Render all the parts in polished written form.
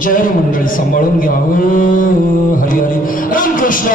जय मंडळी सांभाळून घ्यावं. हरी हरी रामकृष्ण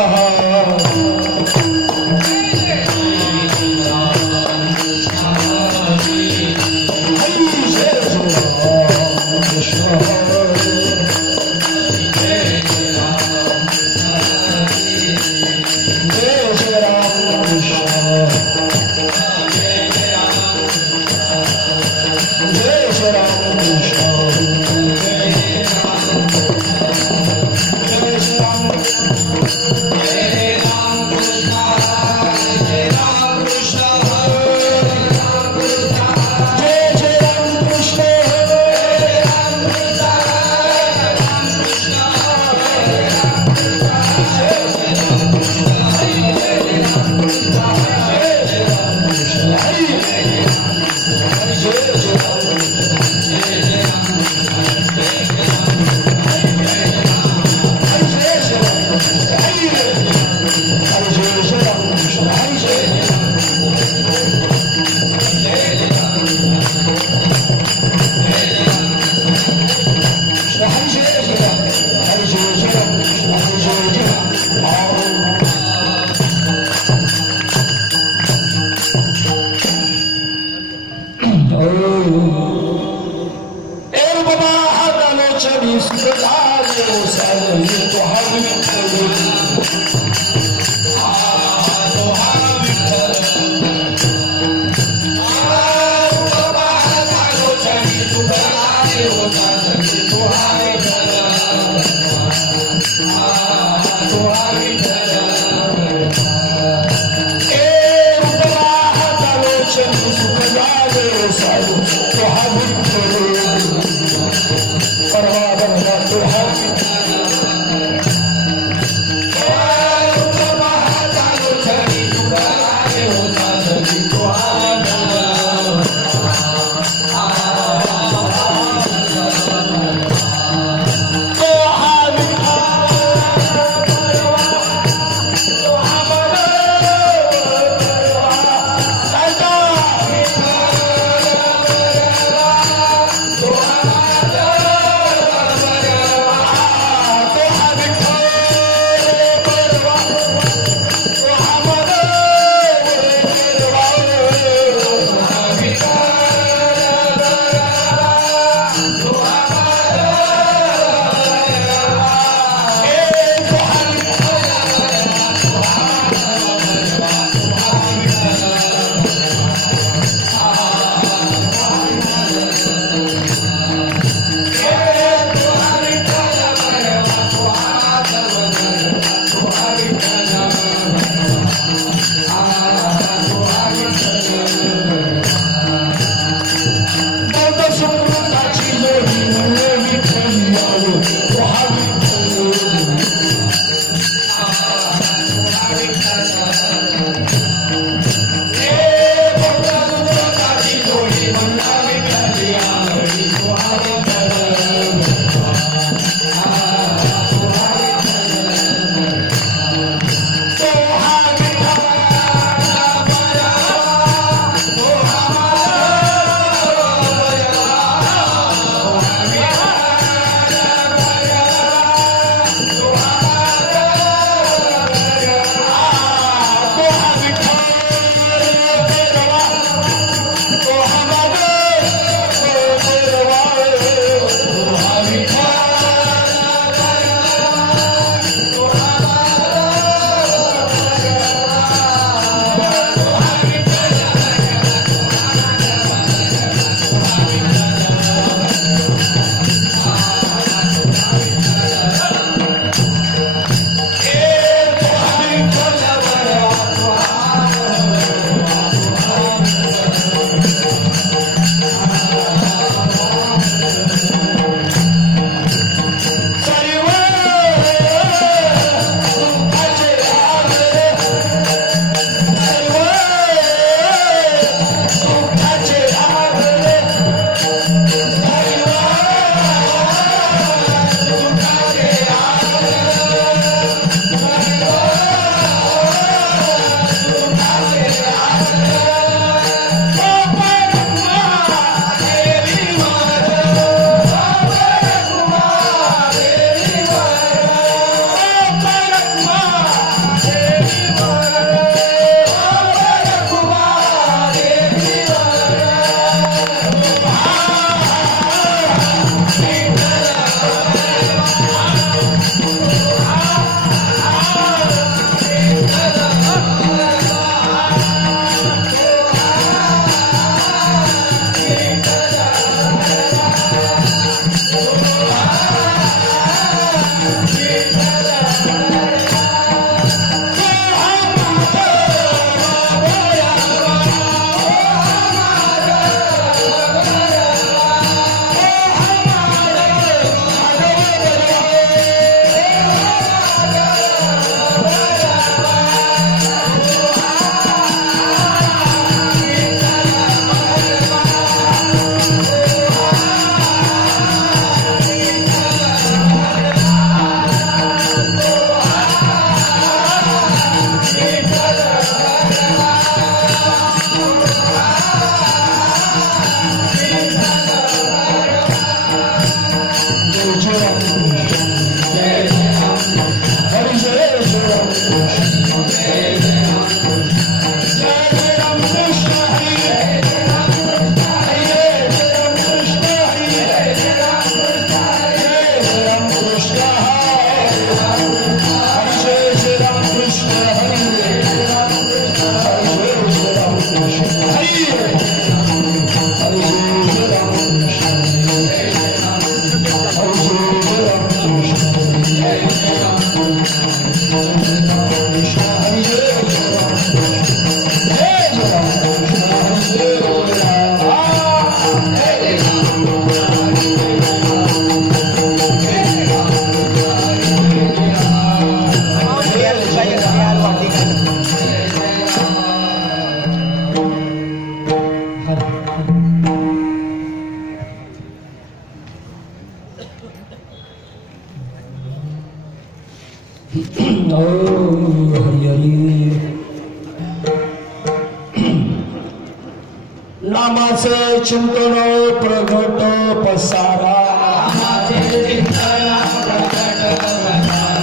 नामाचे चिंतन प्रगट पसारा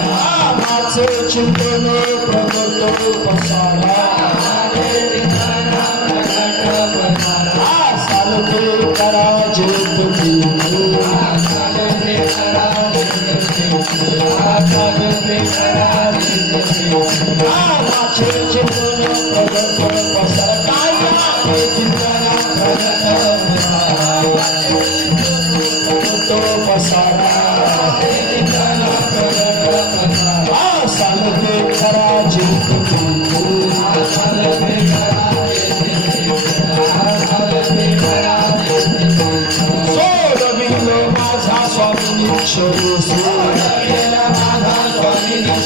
नामाचे चिंतन प्रगट पसारा सालते करा जेत नामाचे चिंतन प्रगट पसारा सालते खरा सोडविल माझा स्वामी सोडविल माझा स्वामी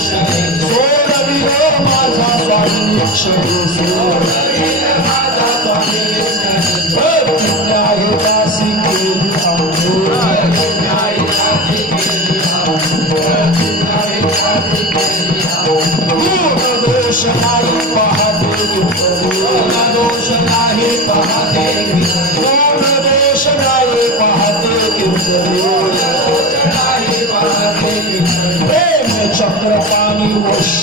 दासी दोष नाही पाहते दोष नाही पाहते दोष नाही पाहते प्रेम चक्रपाणी वश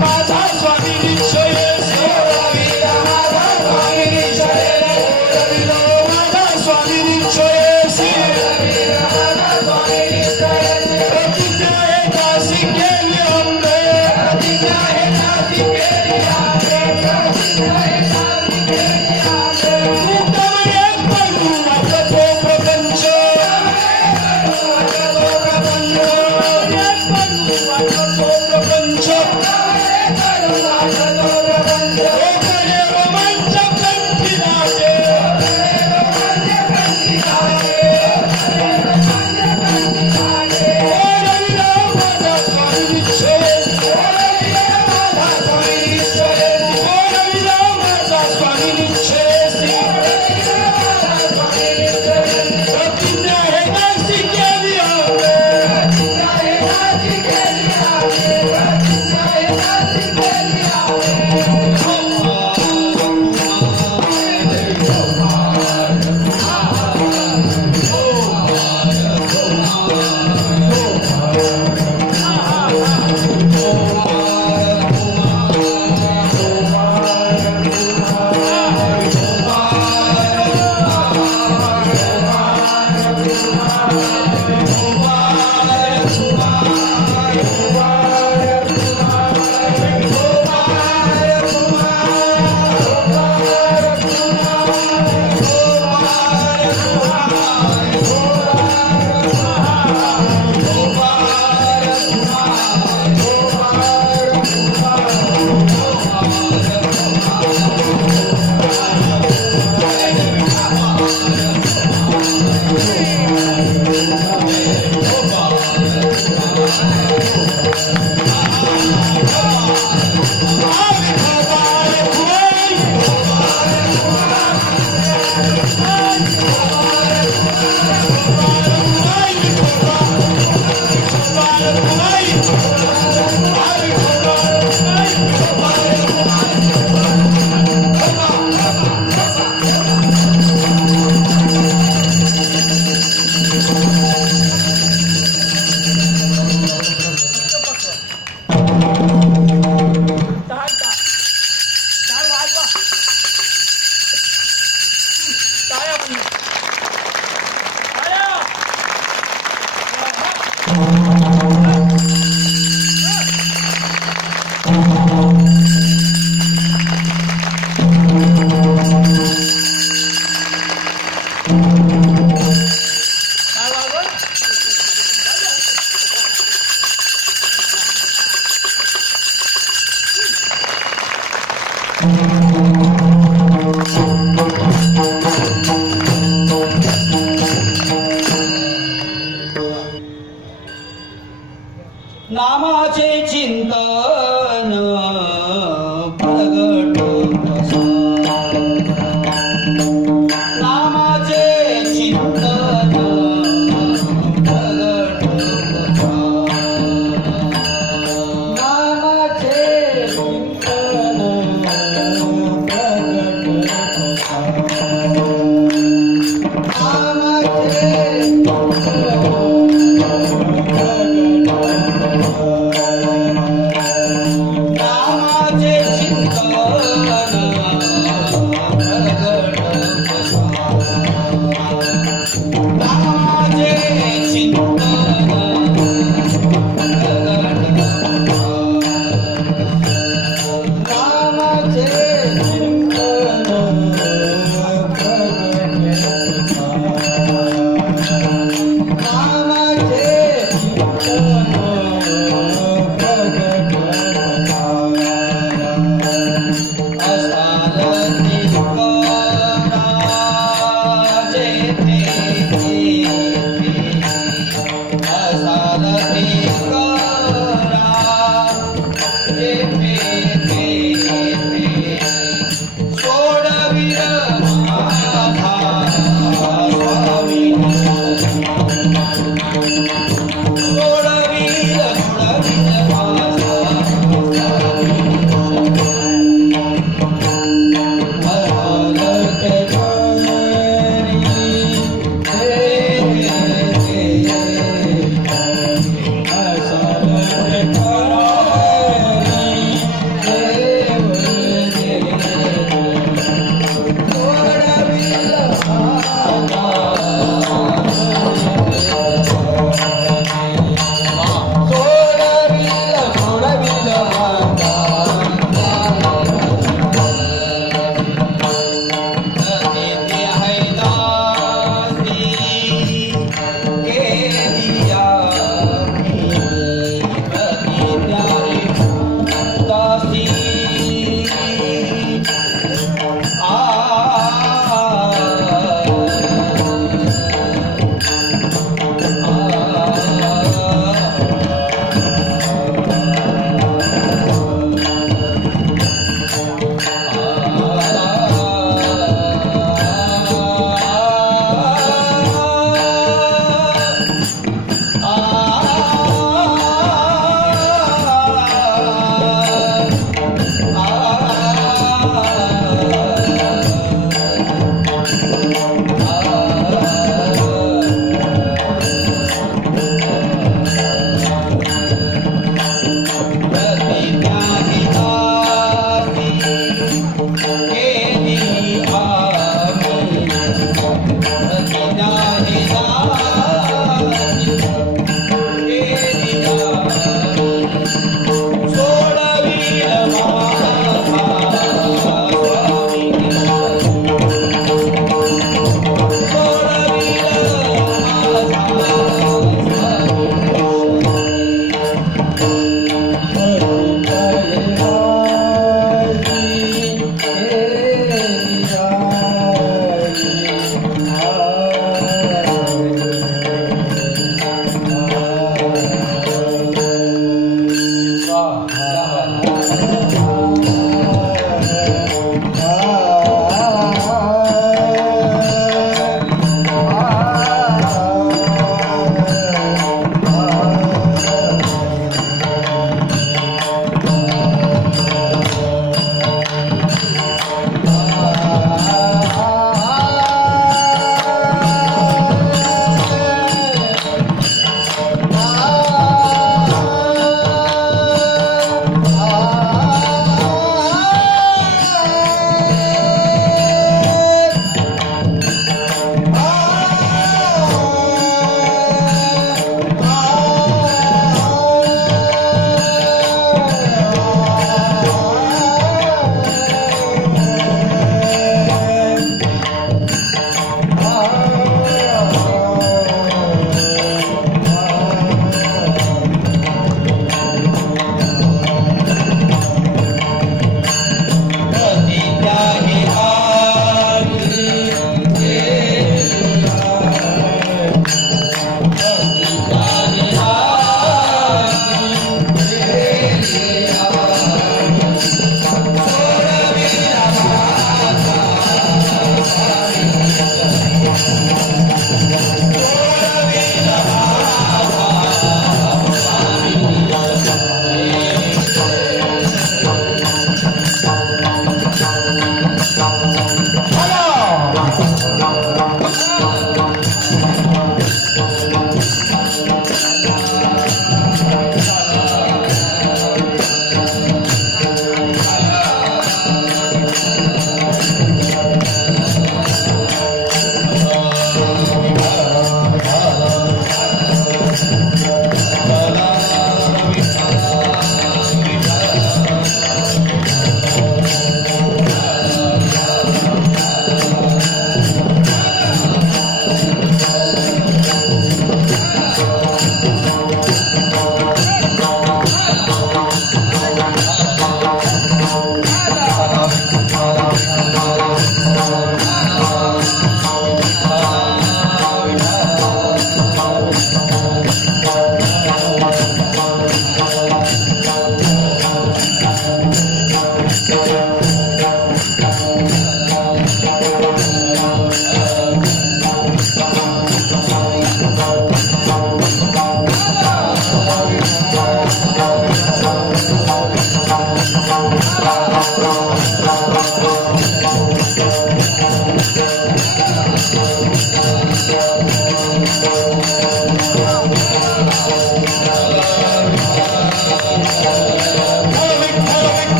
माझा स्वामी निश्चय स्वामी निश्चय नामाचे चिंतन प्रगट नामाचे चिंतन प्रगट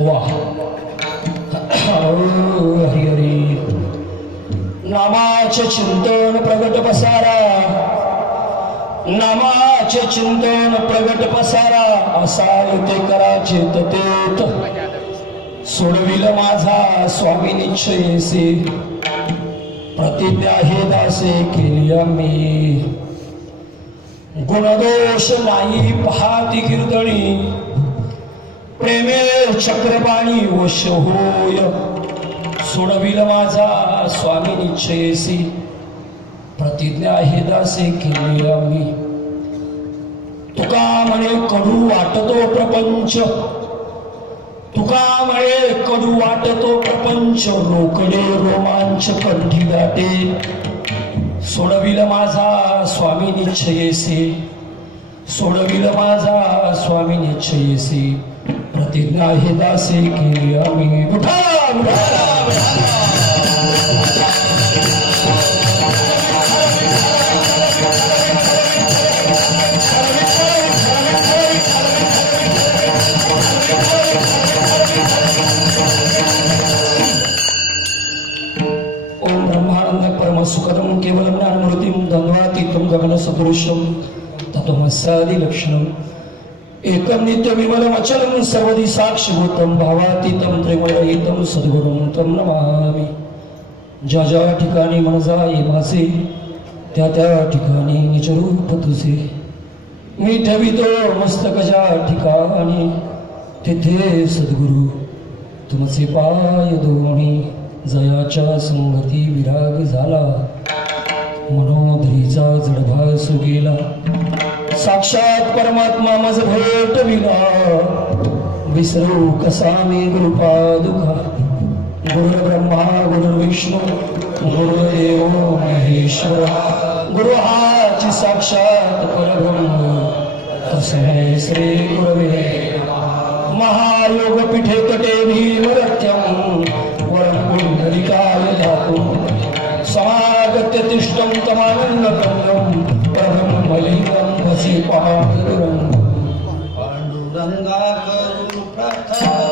वाह हरी हरी नामाचे चिंतन प्रगट पसारा नामाचे चिंतन प्रगट पसारा असा ते कराचे तेत सोडविल माझा स्वामी निश्चयसे प्रतिज्ञा हे दासे केली मी गुणदोष नाही पहाती कीर्तनी प्रेमे चक्रपाणी वश होय सोडविल माझा स्वामी निश्चयसी प्रतिज्ञा हे दासे केली आम्ही तुका म्हणे कडू वाटतो प्रपंच तुका म्हणे कडू वाटतो प्रपंच रोकडे रोमांच कंठी दाटे सोडविल माझा स्वामी निश्चयसी सोडविल माझा स्वामी निश्चयसी प्रतिज्ञा हे दासे केली आम्ही ओम ब्रह्मानंद परम सुखदम केवलम ज्ञानमूर्तिम द्वंद्वातीतम गगन सदृशम तत्वमस्यादि लक्षणम एकम नित्य विमलम अचलम सर्वदी साक्षीभूतम भावातीतम त्रिमलहितम सद्गुरुम तम नमामि ज्या ज्या ठिकाणी मन जाई माझे त्या त्या ठिकाणी निज रूप तुझे मी ठेवितो मस्तक ज्या ठिकाणी तेथे सद्गुरु तुमचे पाय दोन्ही जयाच्या संगती विराग झाला मनोधरीचा जडभास गेला साक्षात परमात्मा मज भेट विना विसरू कसा मी गुरुपादुका गुरु ब्रह्मा गुरु विष्णू गुरुदेव महेश्वर गुरु हाची साक्षात परब्रह्म तस्मै श्री गुरवे महायोग पीठे तटे भीमरथ्यम वरं पुंडलिकाय धातु समागत्य तिष्ठं तमानन्दकन्दं परब्रह्मलिङ्गं वसी पाण्डुरं पांडुरंगा करू प्रथम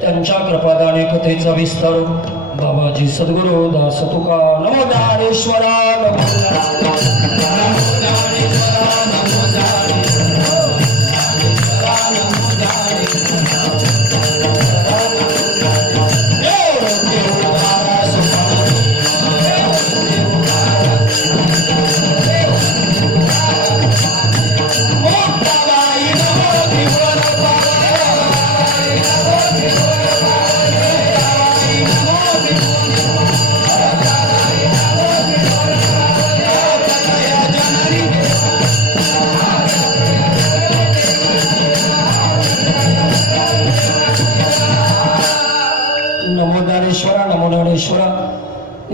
त्यांच्या कृपादाने कथेचा विस्तार बाबाजी सद्गुरु दास तुका नमो ज्ञानेश्वरा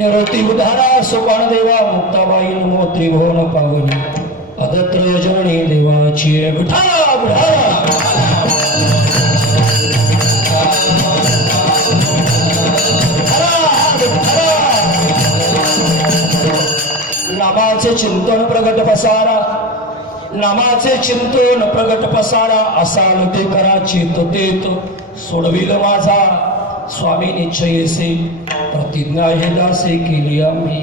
निरोती उद्धारा सोपान देवा मुक्ताबाई नमो त्रिभुवन पावनी अदत्र जननी देवाची विठाला बुढारा नामाचे चिंतन प्रगट पसारा नामाचे चिंतन प्रगट पसारा असाल ते करा चेततेत सोडविल माझा स्वामी निश्चयेसे प्रतिज्ञा हे दासे केली आम्ही.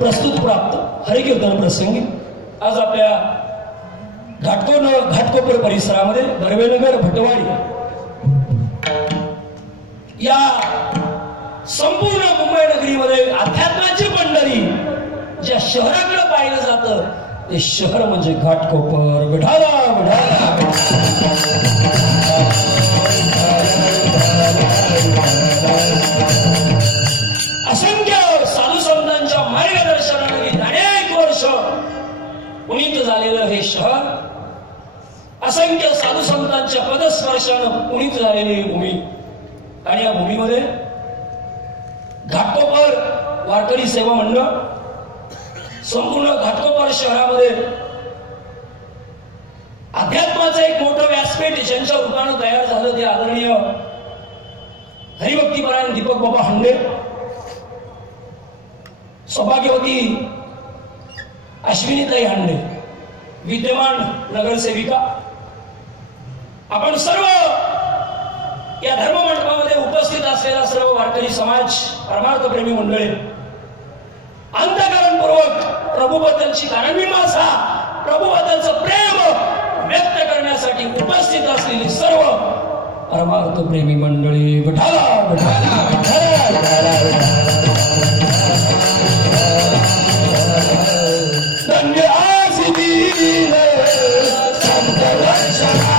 प्रस्तुत प्राप्त हरिकीर्तन प्रसंगी आज आपल्या घाटकोपर परिसरामध्ये बर्वेनगर भटवाडी या संपूर्ण मुंबई नगरीमध्ये अध्यात्माची पंढरी ज्या शहराकडे पाहिलं जातं ते शहर म्हणजे घाटकोपर. विठाला विठाला असंख्य साधू संतांच्या मार्गदर्शनाने अनेक वर्ष पुनीत झालेलं हे शहर, असंख्य साधू संतांच्या पदस्पर्शानं पुनीत झालेली भूमी आणि या भूमीमध्ये घाटकोपर वारकरी सेवा मंडळ संपूर्ण घाटकोपर शहरामध्ये अध्यात्माचं एक मोठं व्यासपीठ ज्यांच्या रूपानं तयार झालं ते आदरणीय हरिभक्तीपरायण दीपक बाबा हंडे, सौभाग्यवती अश्विनीताई हंडे, विद्यमान नगरसेविका, आपण सर्व या धर्ममंडपामध्ये उपस्थित असलेला सर्व वारकरी समाज, परमार्थप्रेमी मंडळी, अंतःकरणपूर्वक प्रभूबद्दलची कारणमीमांसा, प्रभूबद्दलचं प्रेम व्यक्त करण्यासाठी उपस्थित असलेली सर्व परमार्थप्रेमी मंडळी, विठाला विठाला विठाला धन्य आज दिन संत दर्शना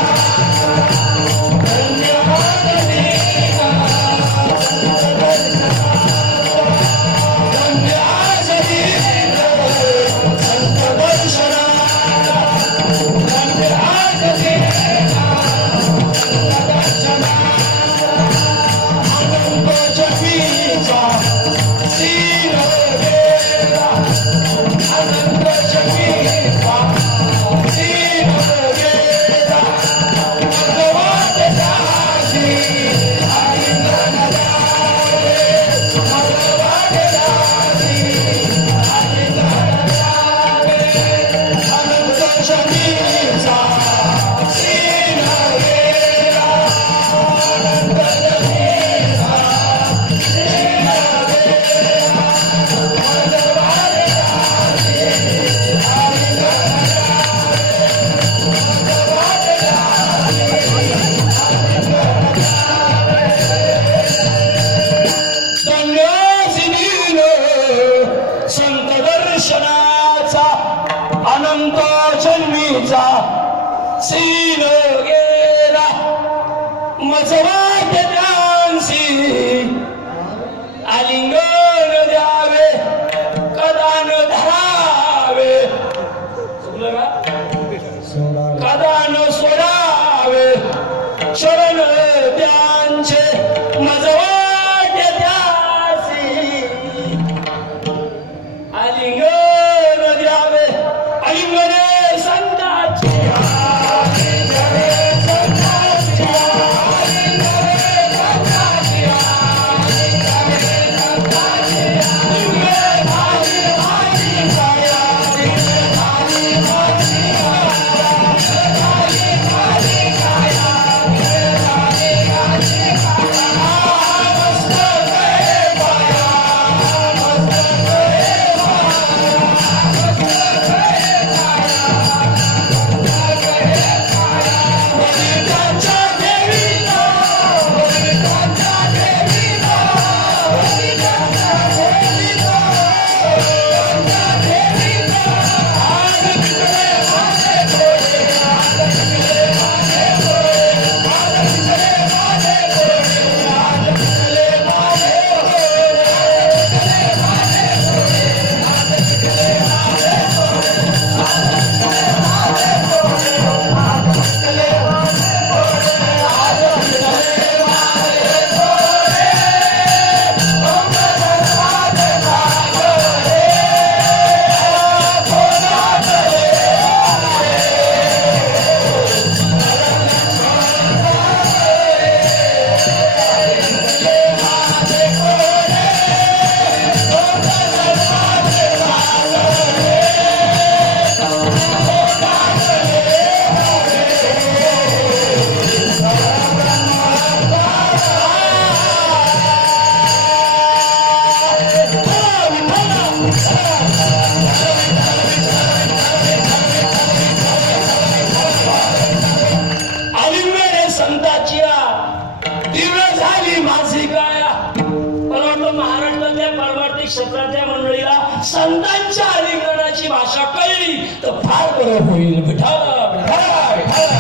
मंगळ होईल. विठाला विठाला विठाला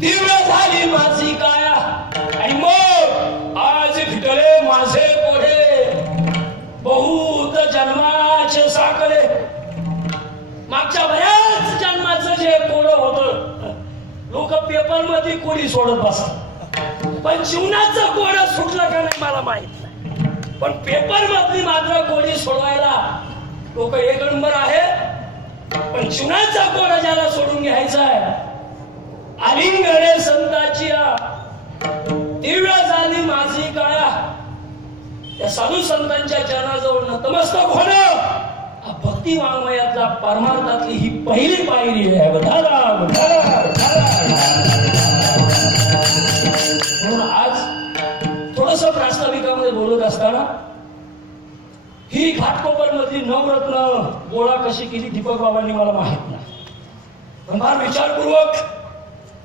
दिव्य झाली माझी काया आणि मग आज फिटले माझे कोडे बहुत जन्माचे साकळे. मागच्या बऱ्याच जन्माचं जे कोड होत लोक पेपर मध्ये कोडी सोडत बसतात, पण जीवनाचं कोड सुटलं का नाही मला माहित नाही. पण पेपर मधली मात्र कोडी सोडवायला लोक एक नंबर आहे. पण जीवनाचा कोड ज्याला सोडून घ्यायचा आहे, आलिंगणे संताची दिव्य झाली माझी काया. त्या साधू संतांच्या चरणाजवळ नतमस्तक होणं हा भक्ती वाङ्मयातला परमार्थातली ही पहिली पायरी आहे. म्हणून आज थोडस प्रास्ताविकामध्ये बोलत असताना ही घाटकोपर मधली नवरत्न गोळा कशी केली दीपक बाबांनी मला माहित नाही, पण फार विचारपूर्वक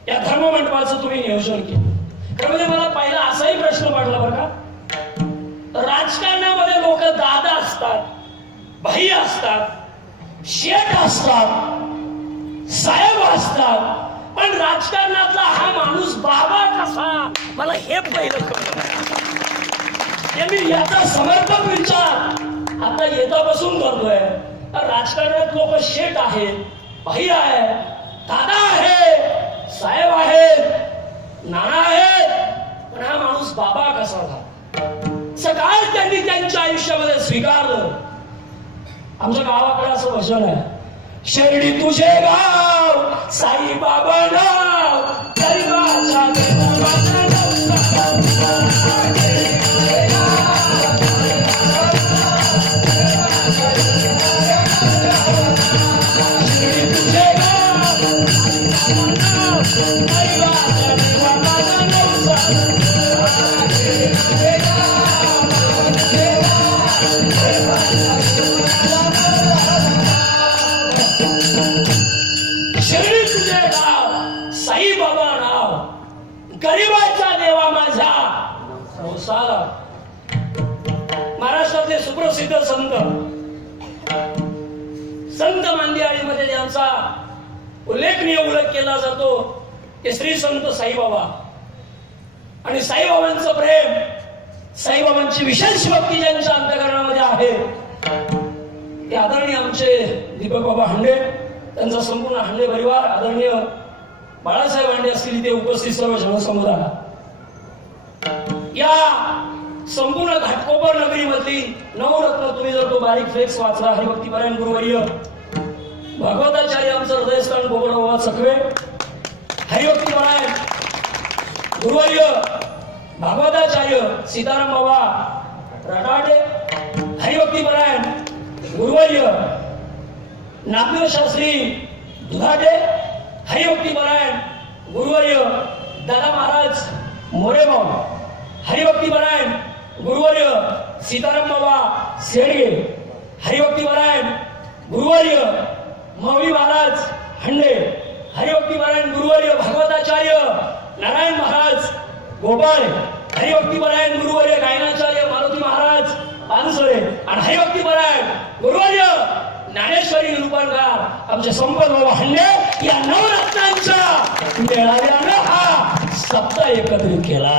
या धर्ममंडपाचं तुम्ही नियोजन केलं. त्यामध्ये मला पहिला असाही प्रश्न पडला बरं का, राजकारणामध्ये लोक दादा असतात, भाई असतात, शेठ असतात, साहेब असतात, पण राजकारणातला हा माणूस बाबा कसा, मला हे पहिलं कळलं. मी याचा समर्पक विचार आता येतापासून करतोय. राजकारणात लोक शेठ आहेत, भाई आहे, दादा आहे, साहेब आहेत, नाना आहेत, पण हा माणूस बाबा कसा झाला. सकाळ त्यांनी त्यांच्या आयुष्यामध्ये स्वीकारलं. आमच्या गावाकडे असं वचन आहे, शिर्डी तुझे गाव साई बाबा नाव, गरिबाच्या देवाचा शिर्डी तुझे गाव साई बाबा नाव, गरिबाचा देवा माझा संसार. महाराष्ट्रातले सुप्रसिद्ध संत मांदियाळीमध्ये ज्यांचा उल्लेखनीय उल्लेख केला जातो ते श्री संत साईबाबा. आणि साईबाबांचं प्रेम, साईबाबांची विशेष भक्ती ज्यांच्या अंतःकरणामध्ये आहे ते आदरणीय आमचे दीपक बाबा हांडे, त्यांचा संपूर्ण हांडे परिवार, आदरणीय बाळासाहेब हांडे असतील ते उपस्थित सर्व जनसमुदाय. या संपूर्ण घाटकोपर नगरीमधली नवरत्न तुम्ही जर तो बारीक फ्लेक्स वाचला, हरिभक्तीपरायण गुरुवर्य भागवताचार्य आमचं हृदयस्थान गोगडबाबा चकवे, हरिभक्तीपरायण गुरुवर्य भागवताचार्य सीताराम बाबा रटाटे, हरिभक्तीपरायण गुरुवर्य नागदेव शास्त्री दुधाटे, हरिभक्तीपरायण गुरुवर्य दादा महाराज मोरेगाव, हरिभक्तीपरायण गुरुवर्य सीताराम बाबा शेडगे, हरिभक्तीपरायण गुरुवर्य मौली महाराज हंडे, हरिभक्तीपरायण गुरुवर्य भागवताचार्य नारायण महाराज गोपाळ, हरिभक्तीपरायण गुरुवर्य गायनाचार्य मारुती महाराज पानसरे आणि हरिभक्तीपरायण गुरुवर्य ज्ञानेश्वरी निरूपणकार आमचे संपत बाबा हंडे. या नवरत्नांच्या मेळाव्यानं हा सप्ताह एकत्रित केला.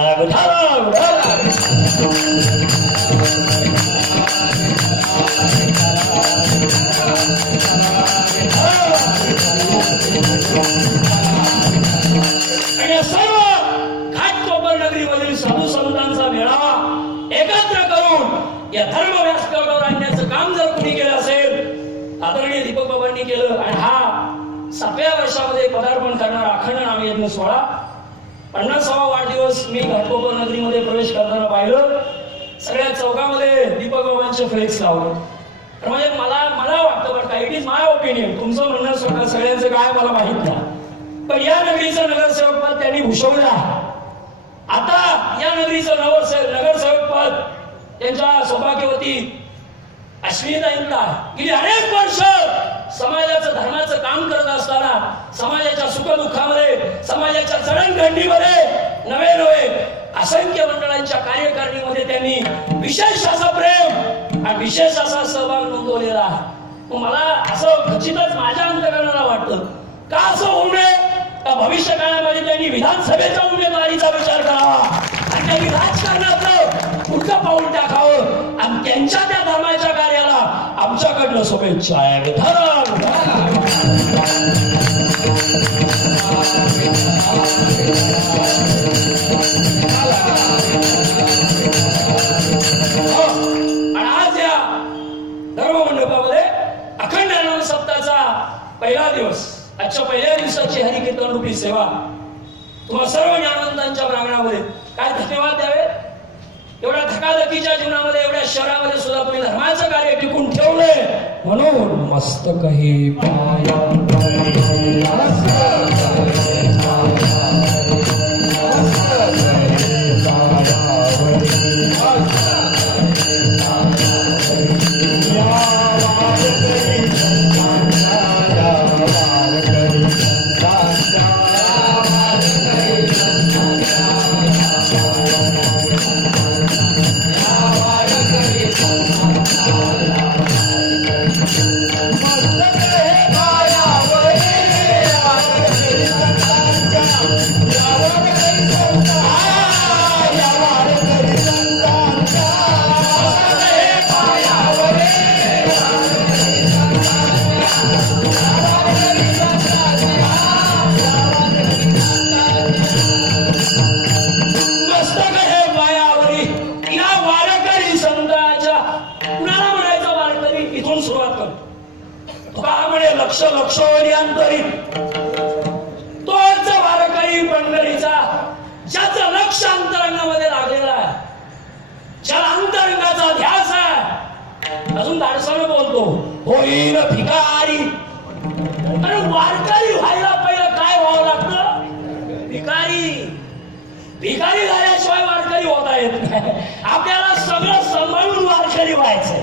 आणि या सर्व घाटकोपर नगरीमधील साधू संतांचा मेळावा एकत्र करून या धर्म व्यासपीठावर आणण्याचं काम जर कुणी केलं असेल, आदरणीय दीपक बाबांनी केलं. आणि हा 7व्या वर्षामध्ये पदार्पण करणारा अखंड नाम यज्ञ सोहळा 50वा वाढदिवस मी घाटकोपर नगरीमध्ये प्रवेश करताना पाहिलं. सगळ्या चौकामध्ये दीपक बाबांचे फ्लेक्स लावलं. तर म्हणजे मला वाटतं, but it is my opinion, तुमचं म्हणणं सगळ्यांचं काय मला माहित नाही, पण या नगरीचं नगरसेवक पद त्यांनी भूषवलं आहे. आता या नगरीचं नगरसेवक पद त्यांच्या सौभाग्यवती अश्विनीताईंना गेली अनेक वर्ष समाजाचं धर्माचं काम करत असताना समाजाच्या सुखदुःखामध्ये, समाजाच्या जडणघडणीमध्ये नवे असंख्य मंडळाची महाराजांच्या कार्यकारिणीमध्ये त्यांनी विशेष असं प्रेम आणि विशेष असा सहभाग नोंदवलेला आहे. मला असं खचितच माझ्या अंतकरणाला वाटतं का असं होऊ नये का भविष्य काळामध्ये त्यांनी विधानसभेच्या उमेदवारीचा विचार करावा आणि त्यांनी राजकारणातलं पुढचं पाऊल टाकावं आणि त्यांच्या त्या धर्माच्या कार्याला आमच्याकडनं शुभेच्छा आहे. आणि आज या धर्ममंडपामध्ये अखंड नाम सप्ताहाचा पहिला दिवस, आजच्या पहिल्या दिवसाची हरिकीर्तन रूपी सेवा तुम्हा सर्व ज्ञानवंतांच्या प्रांगणामध्ये काय धन्यवाद द्यावे. एवढ्या धकाधकीच्या जीवनामध्ये एवढ्या शहरामध्ये सुद्धा तुम्ही धर्माचं कार्य टिकून ठेवलंय म्हणून मस्तक हे लक्षोवरी तोच वारकरी पंढरीचा ज्याचं लक्ष अंतरंगामध्ये लागलेला आहे, ज्याला अंतरंगाचा ध्यास आहे, अजून धाडसाने बोलतो होईल भिकारी. आणि वारकरी व्हायला पहिलं काय व्हावं लागतं? भिकारी. भिकारी झाल्याशिवाय वारकरी होता येत नाही. आपल्याला सगळं सांभाळून वारकरी व्हायचंय.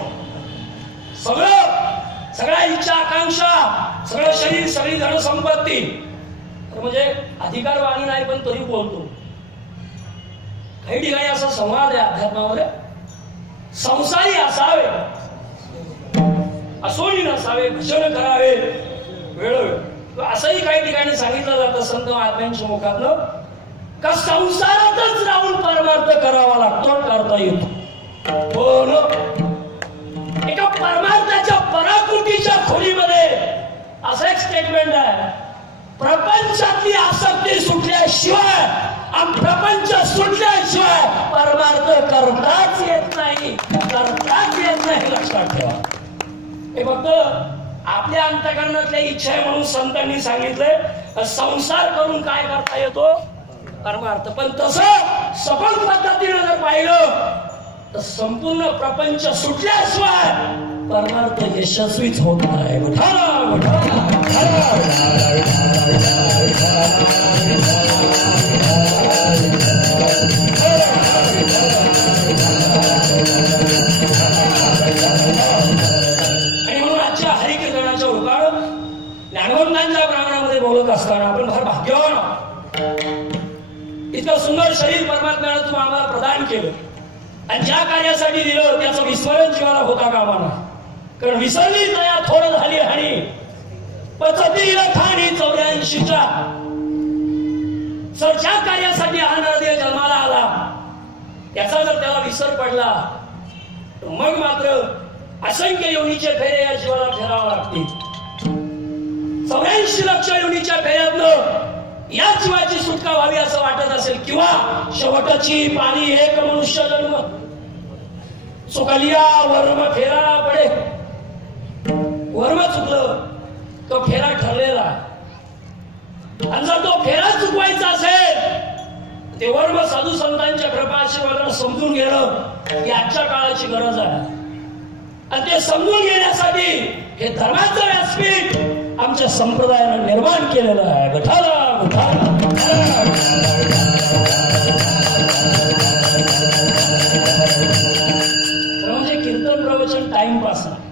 सगळ्या इच्छा आकांक्षा, सगळं शरीर, सगळी धन संपत्ती, म्हणजे अधिकारवाणी नाही पण तरी बोलतो. काही ठिकाणी असा संवाद आहे अध्यात्मामध्ये, संसारी असावे, असोनी नसावे, भजन करावे वेळोवेळ. असंही काही ठिकाणी सांगितलं जातं संत महात्म्यांच्या मुखातनं का संसारातच राहून परमार्थ करावा लागतो, करता येतो. पण एका परमार्थाच्या पराकुटीच्या खोलीमध्ये असं एक स्टेटमेंट आहे, प्रपंचातली आसक्ती सुटल्याशिवाय आणि प्रपंच सुटल्याशिवाय परमार्थ करताच येत नाही, करताच येत नाही. लक्षात ठेवा. हे फक्त आपल्या अंतःकरणातल्या इच्छा आहे म्हणून संतांनी सांगितलंय संसार करून काय करता येतो? परमार्थ. पण तसं सफल पद्धतीने जर पाहिलं तर संपूर्ण प्रपंच सुटल्याशिवाय परमार्थ यशस्वीच होत नाही. आणि म्हणून आजच्या हरिकीर्तनाच्या रूपानं ज्ञानवंतांच्या प्रांगणामध्ये बोलत असताना आपण फार भाग्यवान. इतकं सुंदर शरीर परमात्म्यानं तुम्ही आम्हाला प्रदान केलं आणि ज्या कार्यासाठी दिलं त्याचं विस्मरण जीवाला होता कामा नये. कारण विसरली तया थोडं झाली आणि पचती लखाणी 84च्या सर ज्या कार्यासाठी हा नरदेव जन्माला आला त्याचा जर त्याला विसर पडला तर मग मात्र असंख्य योनीचे फेरे या जीवाला फेरावा लागतील. 84 लक्ष योनीच्या फेऱ्यातनं या जीवाची सुटका व्हावी असं वाटत असेल किंवा शेवटची पाणी एक मनुष्य जन्म चुकलिया वर्म फेरा पडे. वर्म चुकलं तो फेरा ठरलेला आणि जर तो फेरा चुकवायचा असेल ते वर्म साधू संतांच्या कृपा आशीर्वादाने समजून घेणं ही आजच्या काळाची गरज आहे. आणि ते समजून घेण्यासाठी हे धर्माचं व्यासपीठ आमच्या संप्रदायानं निर्माण केलेलं आहे. गठाला गठाला म्हणजे कीर्तन प्रवचन टाइमपास नाही.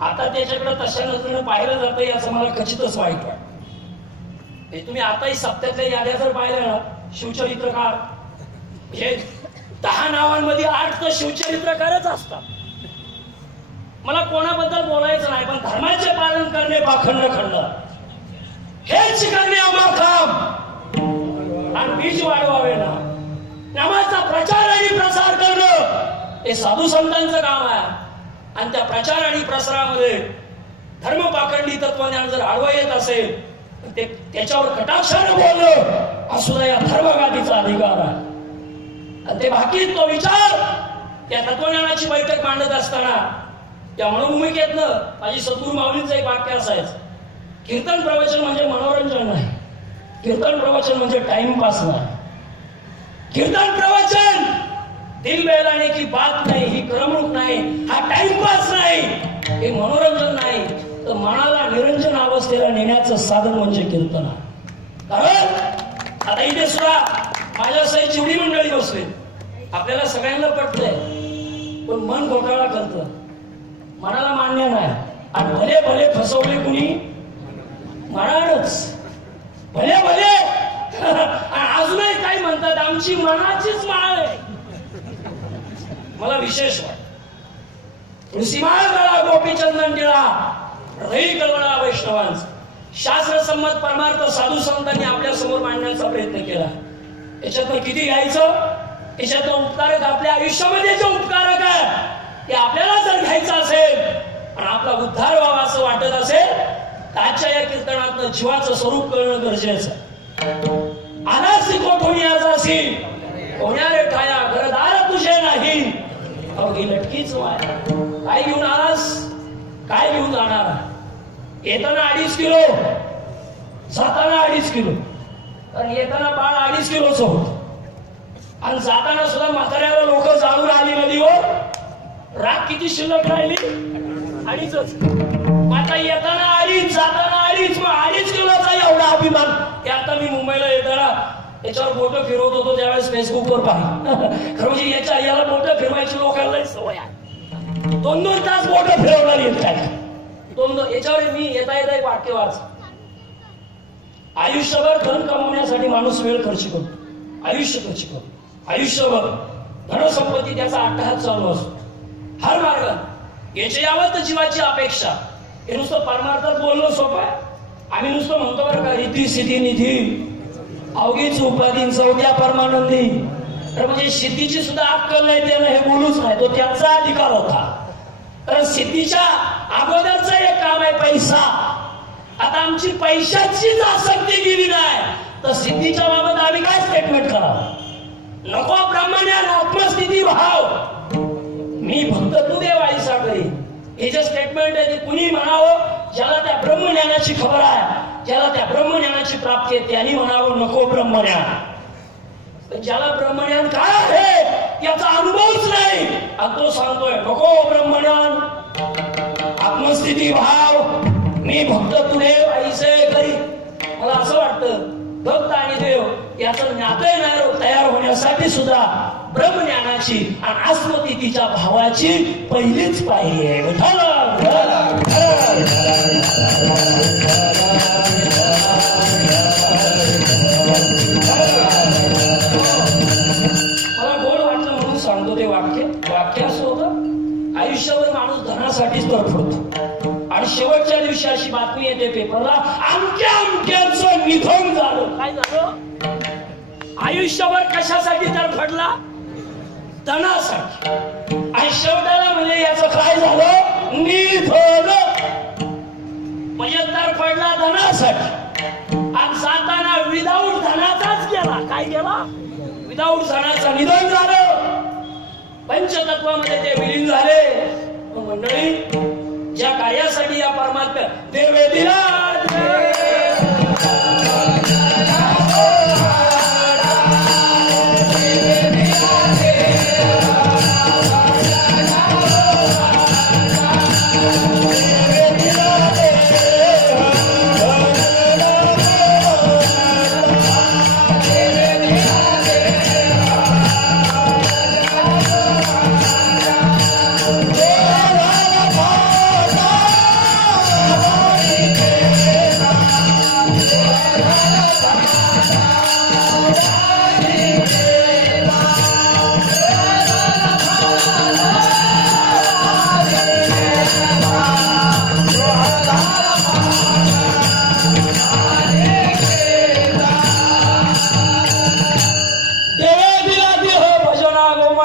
आता त्याच्याकडे तशा नजरेनं पाहिलं जातं याचं मला खचितच वाईट वाटतं. तुम्ही आताही सप्त्यातल्या याद्या जर पाहिल्या ना शिवचरित्रकार हे 10 नावांमध्ये 8 तर शिवचरित्रकारच असतात. मला कोणाबद्दल बोलायचं नाही, पण धर्माचे पालन करणे पाखंड खंड हेच करणे आम्हा काम. आणि बीज वाढवावे ना, नामाचा प्रचार आणि प्रसार करणं हे साधू संतांचं काम आहे. आणि त्या प्रचार आणि प्रसारामध्ये धर्म पाखंडी तत्वज्ञान जर आडवं येत असेल तर ते त्याच्यावर कटाक्षाने बोलणं हा सुद्धा या धर्मगादीचा अधिकार आहे. आणि ते बाकी तो विचार त्या तत्वज्ञानाची बैठक मांडत असताना त्या मनोभूमिकेतनं माझी सद्गुरू माऊलींचं एक वाक्य असायचं, कीर्तन प्रवचन म्हणजे मनोरंजन नाही, कीर्तन प्रवचन म्हणजे टाइमपास नाही. कीर्तन प्रवचन दिल बहलाने की बात नाही, ही करमणूक नाही, हा टाइमपास नाही, हे मनोरंजन नाही, तर मनाला निरंजन अवस्थेला नेण्याचं साधन म्हणजे कीर्तन. कारण आता इथे सुद्धा माझ्या सहित चिवडी मंडळी बसले, आपल्याला सगळ्यांना पटतंय, पण मन घोटाळा करतं, मनाला मान्य नाही. आणि भले भले फसवले कुणी मनानच, भले भले अजूनही काय म्हणतात आमची मनाचीच माळ आहे. मला विशेष वाटत तुळशीमाळ गळा गोपीचंदन टिळा हृदय कळवळा वैष्णवांचा शास्त्रसंमत परमार्थ साधू संतांनी आपल्या समोर मांडण्याचा प्रयत्न केला. याच्यातनं किती घ्यायचं, याच्यातनं उपकारक आपल्या आयुष्यामध्ये जे उपकारक आहे ते आपल्याला जर घ्यायचं असेल आणि आपला उद्धार व्हावा असं वाटत असेल तर आजच्या या कीर्तनातनं जीवाचं स्वरूप कळणं गरजेचं आहे. आनासी कोठून याचासी कोण्या रे ठाया घरदार तुझे नाही, अवघी लटकीच वाय. काय घेऊन आलास, काय घेऊन जाणार? येताना 2.5 किलो, जाताना 2.5 किलो, कारण येताना बाळ 2.5 किलोच होत आणि जाताना सुद्धा म्हाताऱ्याला लोक जाळून आली नदीवर, राख किती शिल्लक राहिली 2.5च. आता येताना 2.5, जाताना 2.5, मग 2.5 किलोचा एवढा अभिमान. ते आता मी मुंबईला येताना त्याच्यावर बोटं फिरवत होतो त्यावेळेस फेसबुकवर पाहिजे, खरं म्हणजे याला बोटं फिरवायची लोकांना सवय आहे. 2-2 तास बोटं फिरवणार येत काय 2-2. याच्यावर मी येता येता एक वाक्य वाच, आयुष्यभर धन कमवण्यासाठी माणूस वेळ खर्च करतो, आयुष्य खर्च करतो, आयुष्यभर धनसंपत्ती त्याचा अट्टहास चालू असतो. हर मार्ग याच्या यावत जीवाची अपेक्षा. हे नुसतं परमार्थात बोलणं सोपं आहे. आम्ही नुसतं म्हणतो बरं का, रिद्धी सिद्धी निधी अवघीच उपाधी चौथ्या परमानंदी. तर म्हणजे सिद्धीची सुद्धा अक्कल नाही त्यानं हे बोलूच नाही, तो त्यांचा अधिकार होता. तर सिद्धीच्या अगोदरचं एक काम आहे पैसा. आता आमची पैशाचीच आसक्ती गेली नाही तर सिद्धीच्या बाबत आम्ही काय स्टेटमेंट करावं? नको ब्रह्मज्ञान आत्मस्थिती भाव, मी भक्त तू देव आई सागरी, हे जे स्टेटमेंट आहे ते कुणी म्हणावं ज्याला त्या ब्रह्मज्ञानाची खबर आहे, ज्याला त्या ब्रह्मज्ञानाची प्राप्ती आहे त्यांनी म्हणावं नको ब्रह्मज्ञान. ज्याला ब्रह्मज्ञान काय आहे याचा अनुभवच नाही आणि तो सांगतोय नको ब्रह्मज्ञान आत्मस्थिती भाव, मी भक्त तू देव ऐसे करी. मला असं वाटतं भक्त आणि देव याचं नातं तयार होण्यासाठी सुद्धा ब्रह्मज्ञानाची आणि आत्मस्थितीच्या भावाची पहिलीच पायरी आहे. मला गोड वाटलं म्हणून सांगतो ते वाक्य असं होतं, आयुष्यावर माणूस धनासाठीच तडफडतो आणि शेवटच्या दिवशी अशी बातमी येते पेपरला, अमक्या अमक्यांचं निधन झालं. काय झालं? आयुष्यभर कशासाठी तडफडला? धनासाठी. आणि शेवटाला म्हणजे याचं काय झालं? निधन. म्हणजे तडफडला धनासाठी आणि जाताना विदाऊट धनाचाच गेला. काय गेला? विदाऊट धनाचं निधन झालं. पंचतत्वामध्ये ते विलीन झाले. मंडळी, ज्या कार्यासाठी या परमात्म्या देवे दिला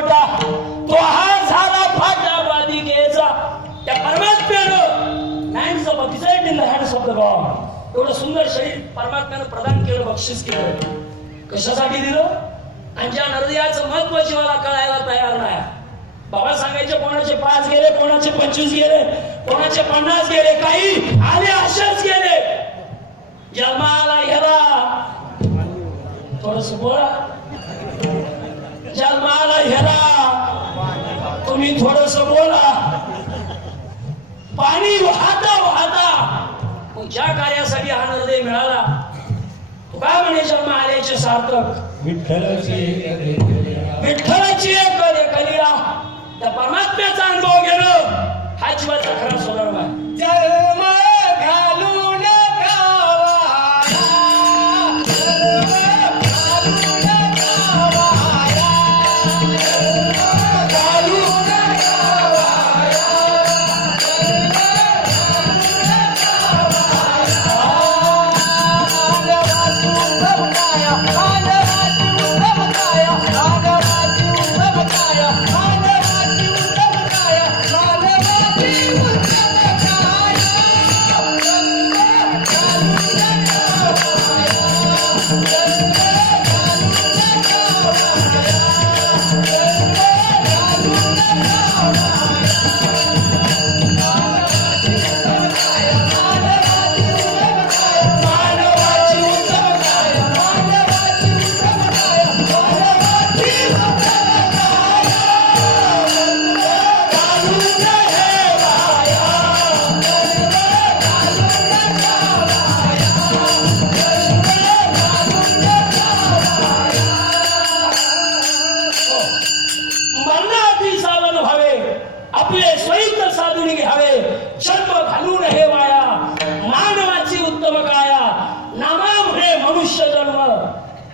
मोठा तो हा झाला फाटा बालिकेचा. त्या परमात्म्यानं nines of design in the hands of the God एवढं सुंदर शरीर परमात्म्यानं प्रदान केलं, बक्षीस केलं. कशासाठी दिलं? आणि ज्या हृदयाचं महत्व जीवाला कळायला तयार नाही. बाबा सांगायचे कोणाचे 5 गेले, कोणाचे 25 गेले, कोणाचे 50 गेले, काही आले असेच गेले. जन्माला ह्याला थोडस बोला, जन्माला ह्याला तुम्ही थोडस बोला. पाणी वाहता वाहता ज्या कार्यासाठी हा हृदय मिळाला तो काय म्हणे? जन्म आल्याचे सार्थक विठ्ठलाची एक कलिया. त्या परमात्म्याचा अनुभव घेणं हा जीवाचा खरा स्वधर्म आहे. जन्म घालून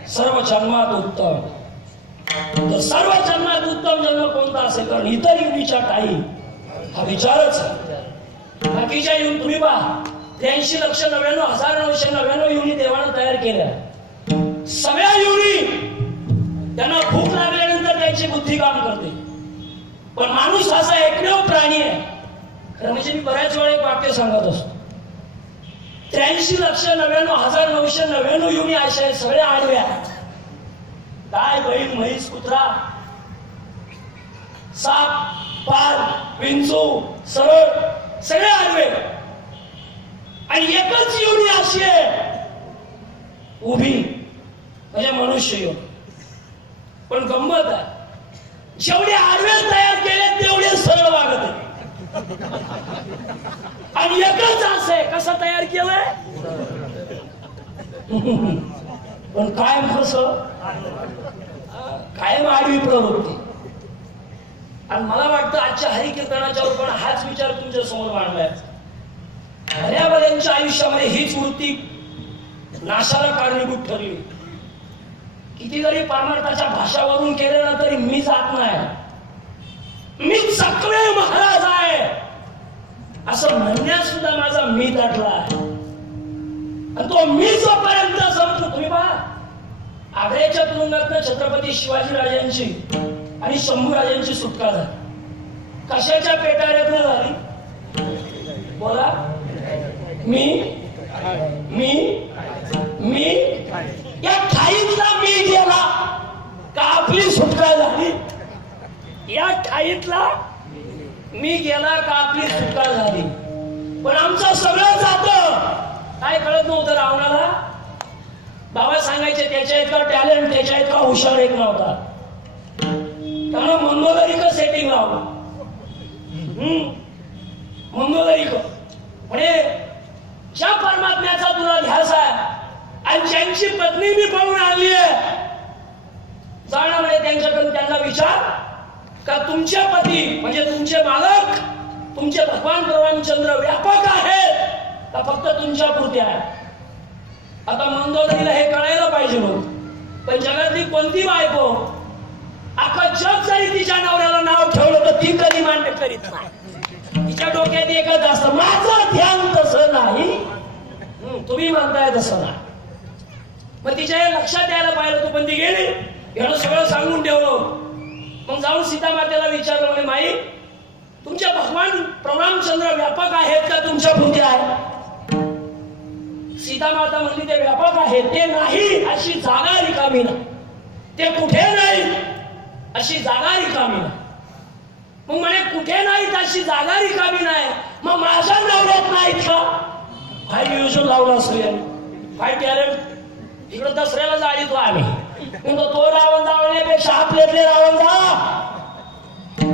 सर्व जन्मात उत्तम. तर सर्व जन्मात उत्तम जन्म कोणता असेल? कारण इतर युनीच्या काही हा विचारच. बाकीच्या युनी तुम्ही पहा 83,99,999 युनी देवानं तयार केल्या. सगळ्या युनी त्यांना भूक लागल्यानंतर त्यांची बुद्धी काम करते. पण माणूस असा एकमेव प्राणी आहे. खरं म्हणजे मी बऱ्याच वेळा एक वाक्य सांगत असतो. 83,99,999 युनी अशा आहेत, सगळ्या आडव्या. गाय, बैल, म्हैस, कुत्रा, साप, पाल, विंचू, सरळ, सगळे आडवे. आणि एकच युनी अशी आहे उभी, म्हणजे मनुष्य युनी. पण गंमत आहे, जेवढे आडवे तयार केले तेवढे सरळ वागत आहे. आणि एकच असं आहे, कसं तयार केलंय? पण कायम कसं? कायम आडवी प्रवृत्ती. आणि मला वाटतं आजच्या हरिकीर्तनाच्या पण हाच विचार तुमच्या समोर मांडलाय. हऱ्याबऱ्यांच्या आयुष्यामध्ये हीच वृत्ती नाशाला कारणीभूत ठरली. किती जरी परमार्थाच्या भाषावरून केलं ना तरी मी जात नाही, मी चकवे महाराज आहे असं म्हणण्यात सुद्धा माझा मी दाटला आहे. आणि तो मी जोपर्यंत संपतो, तुम्ही पहा आग्र्याच्या तुरुंगातनं छत्रपती शिवाजी राजांची आणि शंभू राजांची सुटका झाली. कशाच्या पेटाऱ्यातनं झाली? बोला. मी मी मी या ठाईतला मी गेला का आपली सुटका झाली? या ठाईतला मी गेला का आपली सुटका झाली? पण आमचं सगळं जातं. काय कळत नव्हतं रावणाला? बाबा सांगायचे त्याच्या इतका टॅलेंट, त्याच्या इतका हुशार एक नव्हता. त्यानं मंगोदरीक सेटिंग लावलं. मंगोदरीक म्हणजे ज्या परमात्म्याचा तुला ध्यास आहे आणि ज्यांची पत्नी मी पळून आणली आहे, जाणं म्हणजे त्यांच्याकडून त्यांना विचार का तुमचे पती म्हणजे तुमचे मालक, तुमचे भगवान रामचंद्र व्यापक आहेत का फक्त तुमच्या पुरते आहे? आता मंदोदरीला हे कळायला पाहिजे नव्हतं. पण जगातली कोणती बायको अख्खा जग जरी तिच्या नवऱ्याला नाव ठेवलं तर ती कधी मान्य करीत नाही. तिच्या डोक्यात एकच असतं, माझं ध्यान तसं नाही, तुम्ही म्हणताय तसं नाही. मग तिच्या लक्षात यायला पाहिलं तू, पण ती गेली. यानं सगळं सांगून ठेवलं. मग जाऊ जाऊन सीतामातेला विचारलं, म्हणे माई तुमचे भगवान प्रभुरामचंद्र व्यापक आहेत का तुमच्या पुढे आहे? सीतामाता म्हणली ते व्यापक आहेत, ते नाही अशी जागा रिकामी ना, ते कुठे नाही अशी जागा रिकामी ना. मग म्हणे कुठे नाहीत अशी जागा रिकामी नाही, मग माझ्या नवऱ्यात नाहीत का? फाय म्युझियम लावलं असतो याने, फाय टॅलेंट इकडे दसऱ्याला जाळीतो आम्ही, तो रावण जावण्यापेक्षा आपल्यातले रावण जा.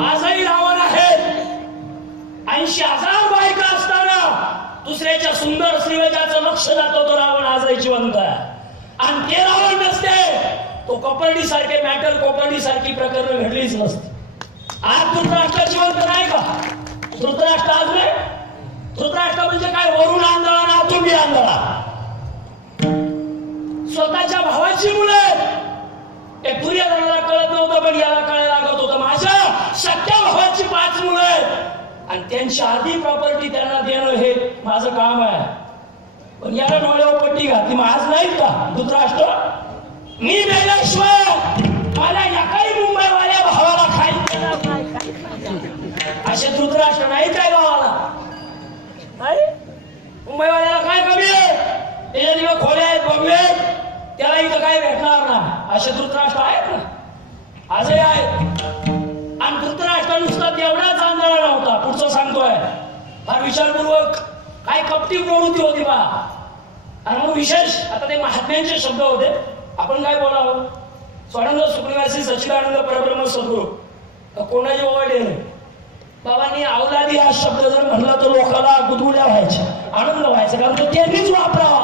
आजही रावण आहेत. 80,000 बायका असताना दुसऱ्याच्या सुंदर श्रीवजाचं लक्ष जातो तो रावण आजही जिवंत आहे. आणि ते रावण नसते तो कोपर्डी सारखे मॅटर, कोपर्डी सारखी प्रकरण घडलीच नसते. आज धृतराष्ट्र जिवंत नाही का? धृतराष्ट्र आज नाही. धृतराष्ट्र म्हणजे काय? वरून आंधळा ना आतून बी आंधळा. स्वतःच्या भावाची मुलं ते दुर्योधनाला कळत नव्हतं, पण याला कळायला लागत होतं. माझ्या सख्या भावाची 5 मुलं आहेत आणि त्यांची आधी प्रॉपर्टी त्यांना देणं हे माझं काम आहे. पण याला डोळ्यावर पट्टी घातली. मग आज नाहीत का धृतराष्ट्र? मी मेल्याशिवाय मला एकाही मुंबईवाल्या भावाला खायला नाही. असे धृतराष्ट्र नाही काय गावाला? मुंबईवाल्याला काय कमी आहे? त्याच्या दिवस खोले आहेत, बंगले आहेत, त्याला इथं काय भेटणार ना. असे धृतराष्ट्र आहेत ना, आजही आहेत. आणि धृतराष्ट्र नुसता तेवढाच आंदोलन नव्हता. पुढचं सांगतोय फार विचारपूर्वक, काय कपटी प्रवृत्ती होती बा. आणि मग विशेष आता ते महात्म्यांचे शब्द होते, आपण काय बोलावं. स्वानंद सुखनिवासी सच्चिदानंद परब्रह्म सद्गुरू कोणाची ओवाडे बाबांनी अवलादी हा शब्द जर म्हणला तर लोकांना गुदगुल्या व्हायच्या, आनंद व्हायचा, कारण तो त्यांनीच वापरावा.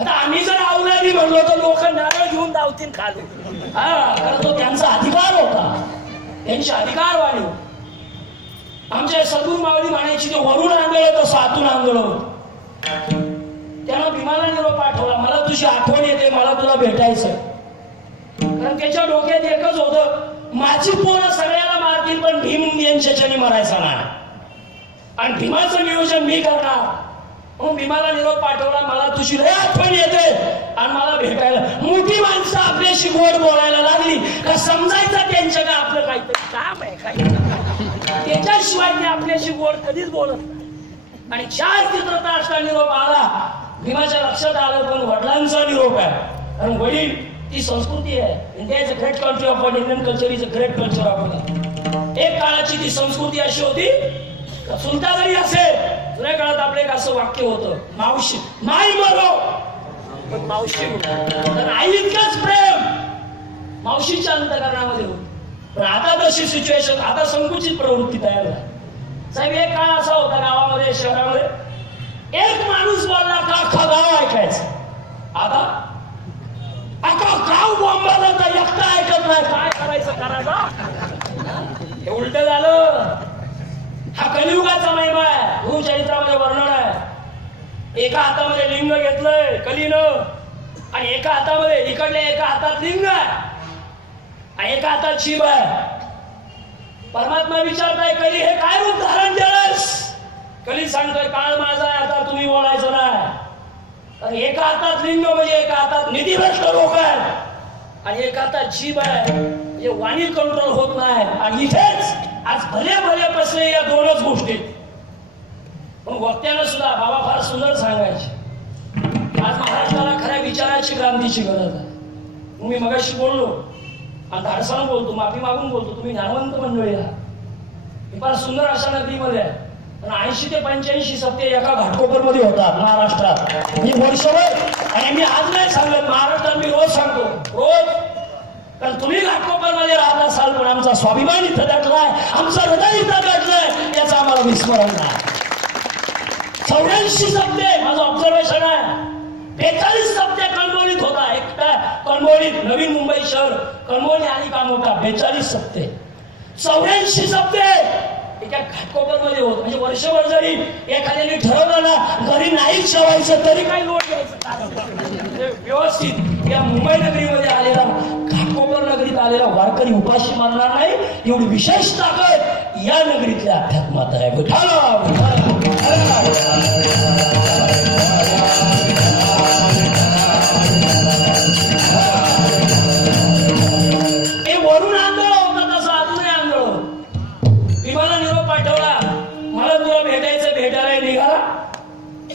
आता आम्ही जर अवलादी म्हणलो तर लोक नारळ घेऊन धावतील खाली. कारण तो त्यांचा अधिकार होता, त्यांची अधिकार वाढी. आमच्या सद्गुरू माऊली म्हणायची ते वरून आंदोलन तसं आतून आंदोलन. त्यानं भीमाला निरोप पाठवला, मला तुझी आठवण येते, मला तुला भेटायचं. कारण त्याच्या डोक्यात एकच होतं, माझी पोरं सगळ्याला मारतील पण भीम यांच्याच्याने मरायचा नाही. आणि भीमाचं नियोजन मी करणार. म्हणून भीमाला निरोप पाठवला, मला तुझी लय आठवण येते आणि मला भेटायला. मोठी माणसं आपल्याशी गोड बोलायला लागली का समजायचं त्यांच्या का आपलं काहीतरी काम आहे, काय त्याच्याशिवाय ते आपल्याशी गोड कधीच बोलत नाही. आणि 4 धृतराष्ट्राचा निरोप आला. भीमाच्या लक्षात आलं पण वडिलांचा निरोप आहे. कारण वडील ती संस्कृती आहे. India is a great country of Indian culture is a great culture of. एक काळाची ती संस्कृती अशी होती, सुलता जरी असेल जुन्या काळात आपलं एक असं वाक्य होतं, मावशी माई मरो पण मावशी. तर आई इतकंच प्रेम मावशीच्या अंतकरणामध्ये होत. पण आता तशी सिच्युएशन, आता संकुचित प्रवृत्ती तयार झाली. साहेब एक काळ असा होता गावामध्ये, शहरामध्ये एक माणूस बोलला का अख्खा गाव ऐकायचं. आता अख्खा गाव बोंबाला तर एकटा ऐकत नाही. काय करायचं करायचं, हे उलट झालं. हा कलियुगाचा महिमा आहे. गुरुचरित्रामध्ये वर्णन आहे. एका हातामध्ये लिंग घेतलंय कलीनं आणि एका हातामध्ये, इकडल्या एका हातात लिंग आहे आणि एका हातात शिव आहे. परमात्मा विचारताय कली हे काय रूप धारण केलंस? कली सांगतोय काळ माझा आहे, आता तुम्ही बोलायचं नाही. एका हातात लिंग म्हणजे एका हातात निधीभ्रष्ट लोक आहेत आणि एका हातात जीभ आहे, म्हणजे वाणी कंट्रोल होत नाही. आणि इथेच आज भले भले बसले या 2च गोष्टी. पण वक्त्यानं सुद्धा बाबा फार सुंदर सांगायचे. आज महाराष्ट्राला खऱ्या विचाराची क्रांतीची गरज आहे. मी मगाशी बोललो आणि धाडसानं बोलतो, माफी मागून बोलतो, तुम्ही ज्ञानवंत मंडळी आहात. मी फार सुंदर अशा नगरीमध्ये आहे. पण 80 ते 85 सत्य एका घाटकोपर मध्ये होतात महाराष्ट्रात. मी वर्षभर, आणि मी आज नाही सांगत, महाराष्ट्रात मी रोज सांगतो, रोज. कारण तुम्ही घाटकोपर मध्ये राहत असाल पण आमचा स्वाभिमान इथं दटलाय, आमचं हृदय इथं दटलंय, याचं आम्हाला विस्मरण नाही. 84 सप्ते माझं ऑब्झर्वेशन आहे. 42 सप्ते कणमोलीत होता. एकटा कणमोलीत, नवी मुंबई शहर कणमोली आणि का मोठा 42 सप्ते. 84 सप्ते एका घाटकोपर मध्ये होत. म्हणजे वर्षभर जरी एखाद्याने ठरवलं ना घरी नाही जेवायचं तरी काही लोट घ्यायचं व्यवस्थित. या मुंबई नगरीमध्ये आलेला, घाटकोपर नगरीत आलेला वारकरी उपाशी मारणार नाही, एवढी विशेष ताकद या नगरीतल्या अध्यात्मात आहे. हे वरून आंदोलन होतं तसं अजूनही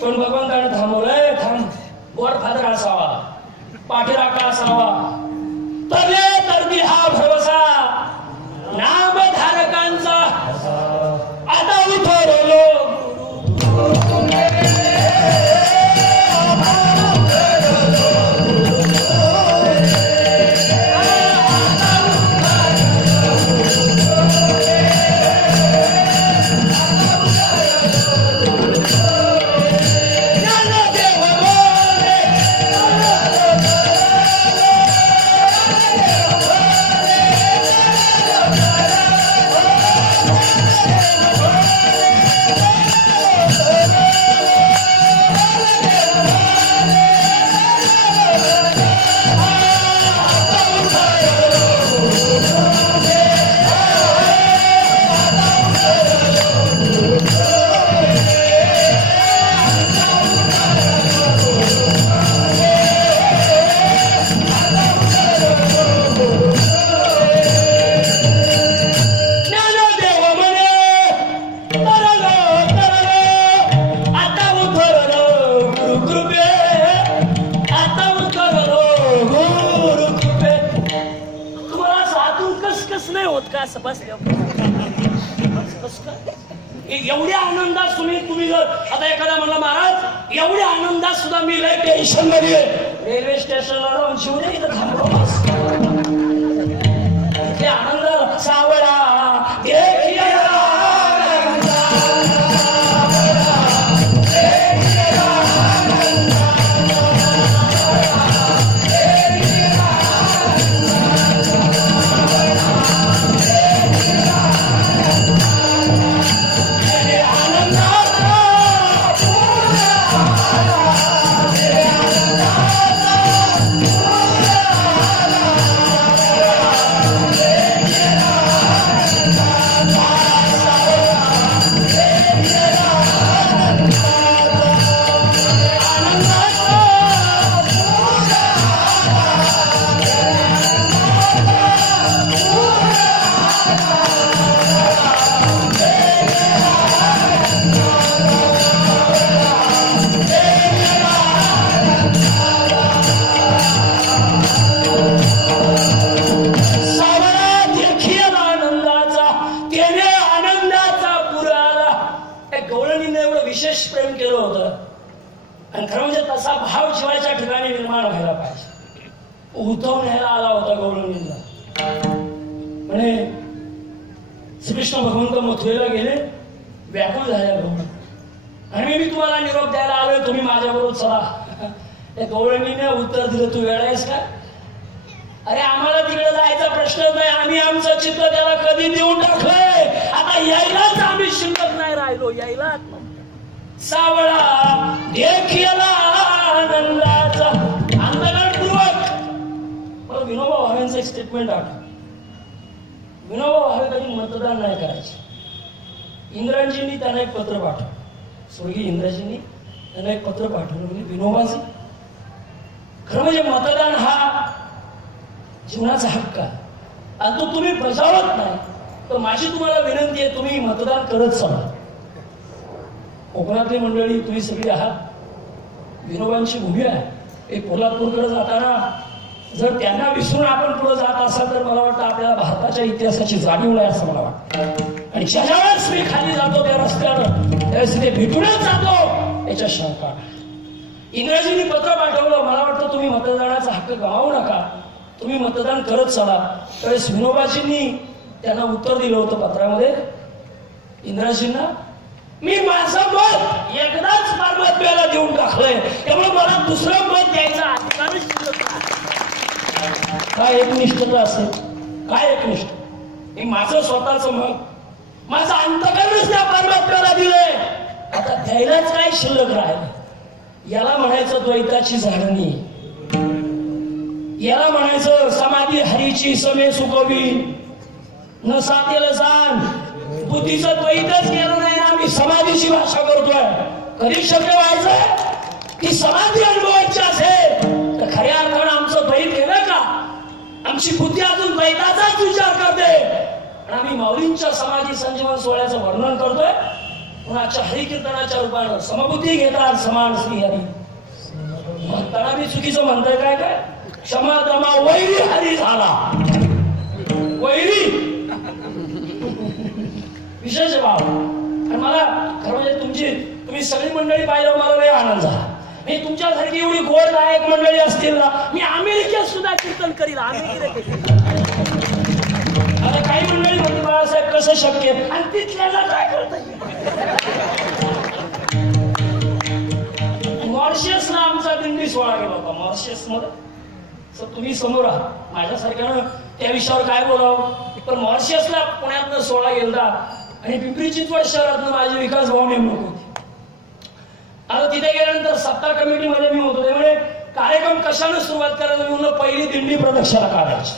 पण भगवंताने थांबवलंय. थांब. गॉडफादर असावा, पाठीराखा असावा, तवे तर हा भरवसा नामधारकांचा. आता उठवलो एवढ्या आनंदात तुम्ही जर आता एखादा म्हणला महाराज एवढ्या आनंदात सुद्धा मी लय टेन्शन मध्ये रेल्वे स्टेशनला राहून शिवने इथं थांबलो. ते आनंद सावळा उद्धव न्यायला आला होता गौरंगीला. म्हणे श्रीकृष्ण भगवंत मथुरेला गेले, व्याकुळ झाल्या गौरंग आणि मी तुम्हाला निरोप द्यायला आलोय, तुम्ही माझ्याबरोबर चला. त्या गौरंगीने उत्तर दिलं, तू वेळ आहेस का? अरे आम्हाला तिकडे जायचा प्रश्नच नाही, आम्ही आमचं चित्त त्याला कधी देऊन टाकलंय, आता यायलाच आम्ही शिल्लक नाही राहिलो. यायला सावळा देखीला आनंदाचा अंतर्गतपूर्वक. विनोबा भावेंचं एक स्टेटमेंट आठवलं. विनोबा भावे कधी मतदान नाही करायचे. इंद्राजींनी त्यांना एक पत्र पाठवलं, स्वर्गीय इंद्राजींनी त्यांना एक पत्र पाठवलं, म्हणजे विनोबाजी खरं म्हणजे मतदान हा जीवनाचा हक्क आहे आणि तो तुम्ही बजावत नाही, तर माझी तुम्हाला विनंती आहे, तुम्ही मतदान करत चला. कोकणातली मंडळी तुम्ही सगळी आहात, विनोबांची भूमी आहे. एक पोलादपूरकडे जाताना जर त्यांना विसरून आपण पुढे जात असाल तर मला वाटतं आपल्याला भारताच्या इतिहासाची जाणीव नाही असं मला वाटतं. आणि ज्या वेळेस मी खाली जातो त्या रस्त्यानं त्यावेळेस ते भेटूनच जातो याच्या शंका. इंग्रजींनी पत्र पाठवलं, मला वाटतं तुम्ही मतदानाचा हक्क गमावू नका, तुम्ही मतदान करत चला. त्यावेळेस विनोबाजींनी त्यांना उत्तर दिलं होतं पत्रामध्ये, इंद्राजींना मी माझं मत एकदाच परमात्म्याला देऊन टाकलंय, त्यामुळे मला दुसरं मत द्यायचा अधिकारच शिल्लक नाही. काय एकनिष्ठता असेल, काय एकनिष्ठ. मी माझं स्वतःच मत, माझं अंतकरणच त्या परमात्म्याला दिलंय, आता द्यायलाच काय शिल्लक राहिलं. याला म्हणायचं द्वैताची झाडणी, याला म्हणायचं समाधी हरीची समे सुखवी न सातेल जाण. बुद्धीचं द्वैतच केलं नाही ना, आम्ही समाधीची भाषा करतोय. कधी शब्द व्हायचंय ती समाधी अनुभवायची असेल तर खऱ्या अर्थानं आमचं द्वैत केलं का? आमची बुद्धी अजून द्वैताचाच विचार करते आणि आम्ही माऊलींच्या समाधी संजीवन सोहळ्याचं वर्णन करतोय. कुणाच्या हरिकीर्तनाच्या रूपानं समबुद्धी घेतात समान श्रीहरी. म्हणताना मी चुकीचं म्हणताय काय काय क्षमा दमा वैरी हरी झाला. वैरी विशेष भाव. आणि मला खरं म्हणजे तुम्ही सगळी मंडळी पाहिल्यावर मला लय आनंद झाला. मी तुमच्यासारखी एवढी गोडदायक मंडळी असतील ना मी अमेरिकेत सुद्धा कीर्तन करील. आता काही मंडळी म्हणते बाळासाहेब कसं शक्य आणि तिथल्याला काय करता. मॉरिशसला आमचा दिंडी सोहळा गेला होता. मॉरिशस मध्ये तुम्ही समोर आहात. माझ्यासारख्यानं त्या विषयावर काय बोलावं. पण मॉरिशसला पुण्यातनं सोहळा गेला आणि पिंपरी चिंचवड शहरातनं माझे विकास भाऊ नेमणूक होती. आता तिथे गेल्यानंतर सत्ता कमिटीमध्ये मी होतो. त्यामुळे कार्यक्रम कशाने सुरुवात करायला मी म्हणलं पहिली दिंडी प्रदक्षिणा काढायची.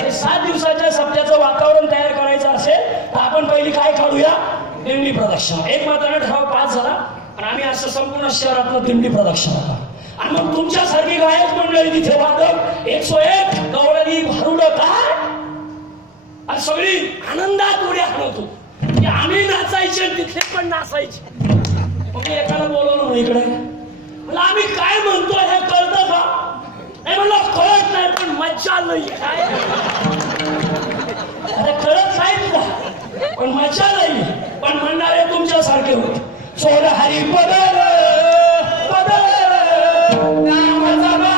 आणि 7 दिवसाच्या सप्त्याचं वातावरण तयार करायचं असेल तर आपण पहिली काय काढूया दिंडी प्रदक्षिणा. एक मात्र ठराव पास झाला आणि आम्ही असं संपूर्ण शहरातलं दिंडी प्रदक्षिणा काढ. आणि मग तुमच्यासारखी गायक मंडळी तिथे वादक 101 गौरवी भारुड काय आणि सगळी आनंदात उड्या हाणत होती. आम्ही नाचायचे तिथे पण नाचायचे. मग मी एकाला बोलवलं ना इकडे मला आम्ही काय म्हणतो हे कळतं का. नाही म्हणलं कळत नाही पण मज्जा नाही. काय अरे कळत नाही तुला पण मज्जा नाही. पण म्हणणारे तुमच्यासारखे होते. चोर हरी बदल बदल नामाचा बदल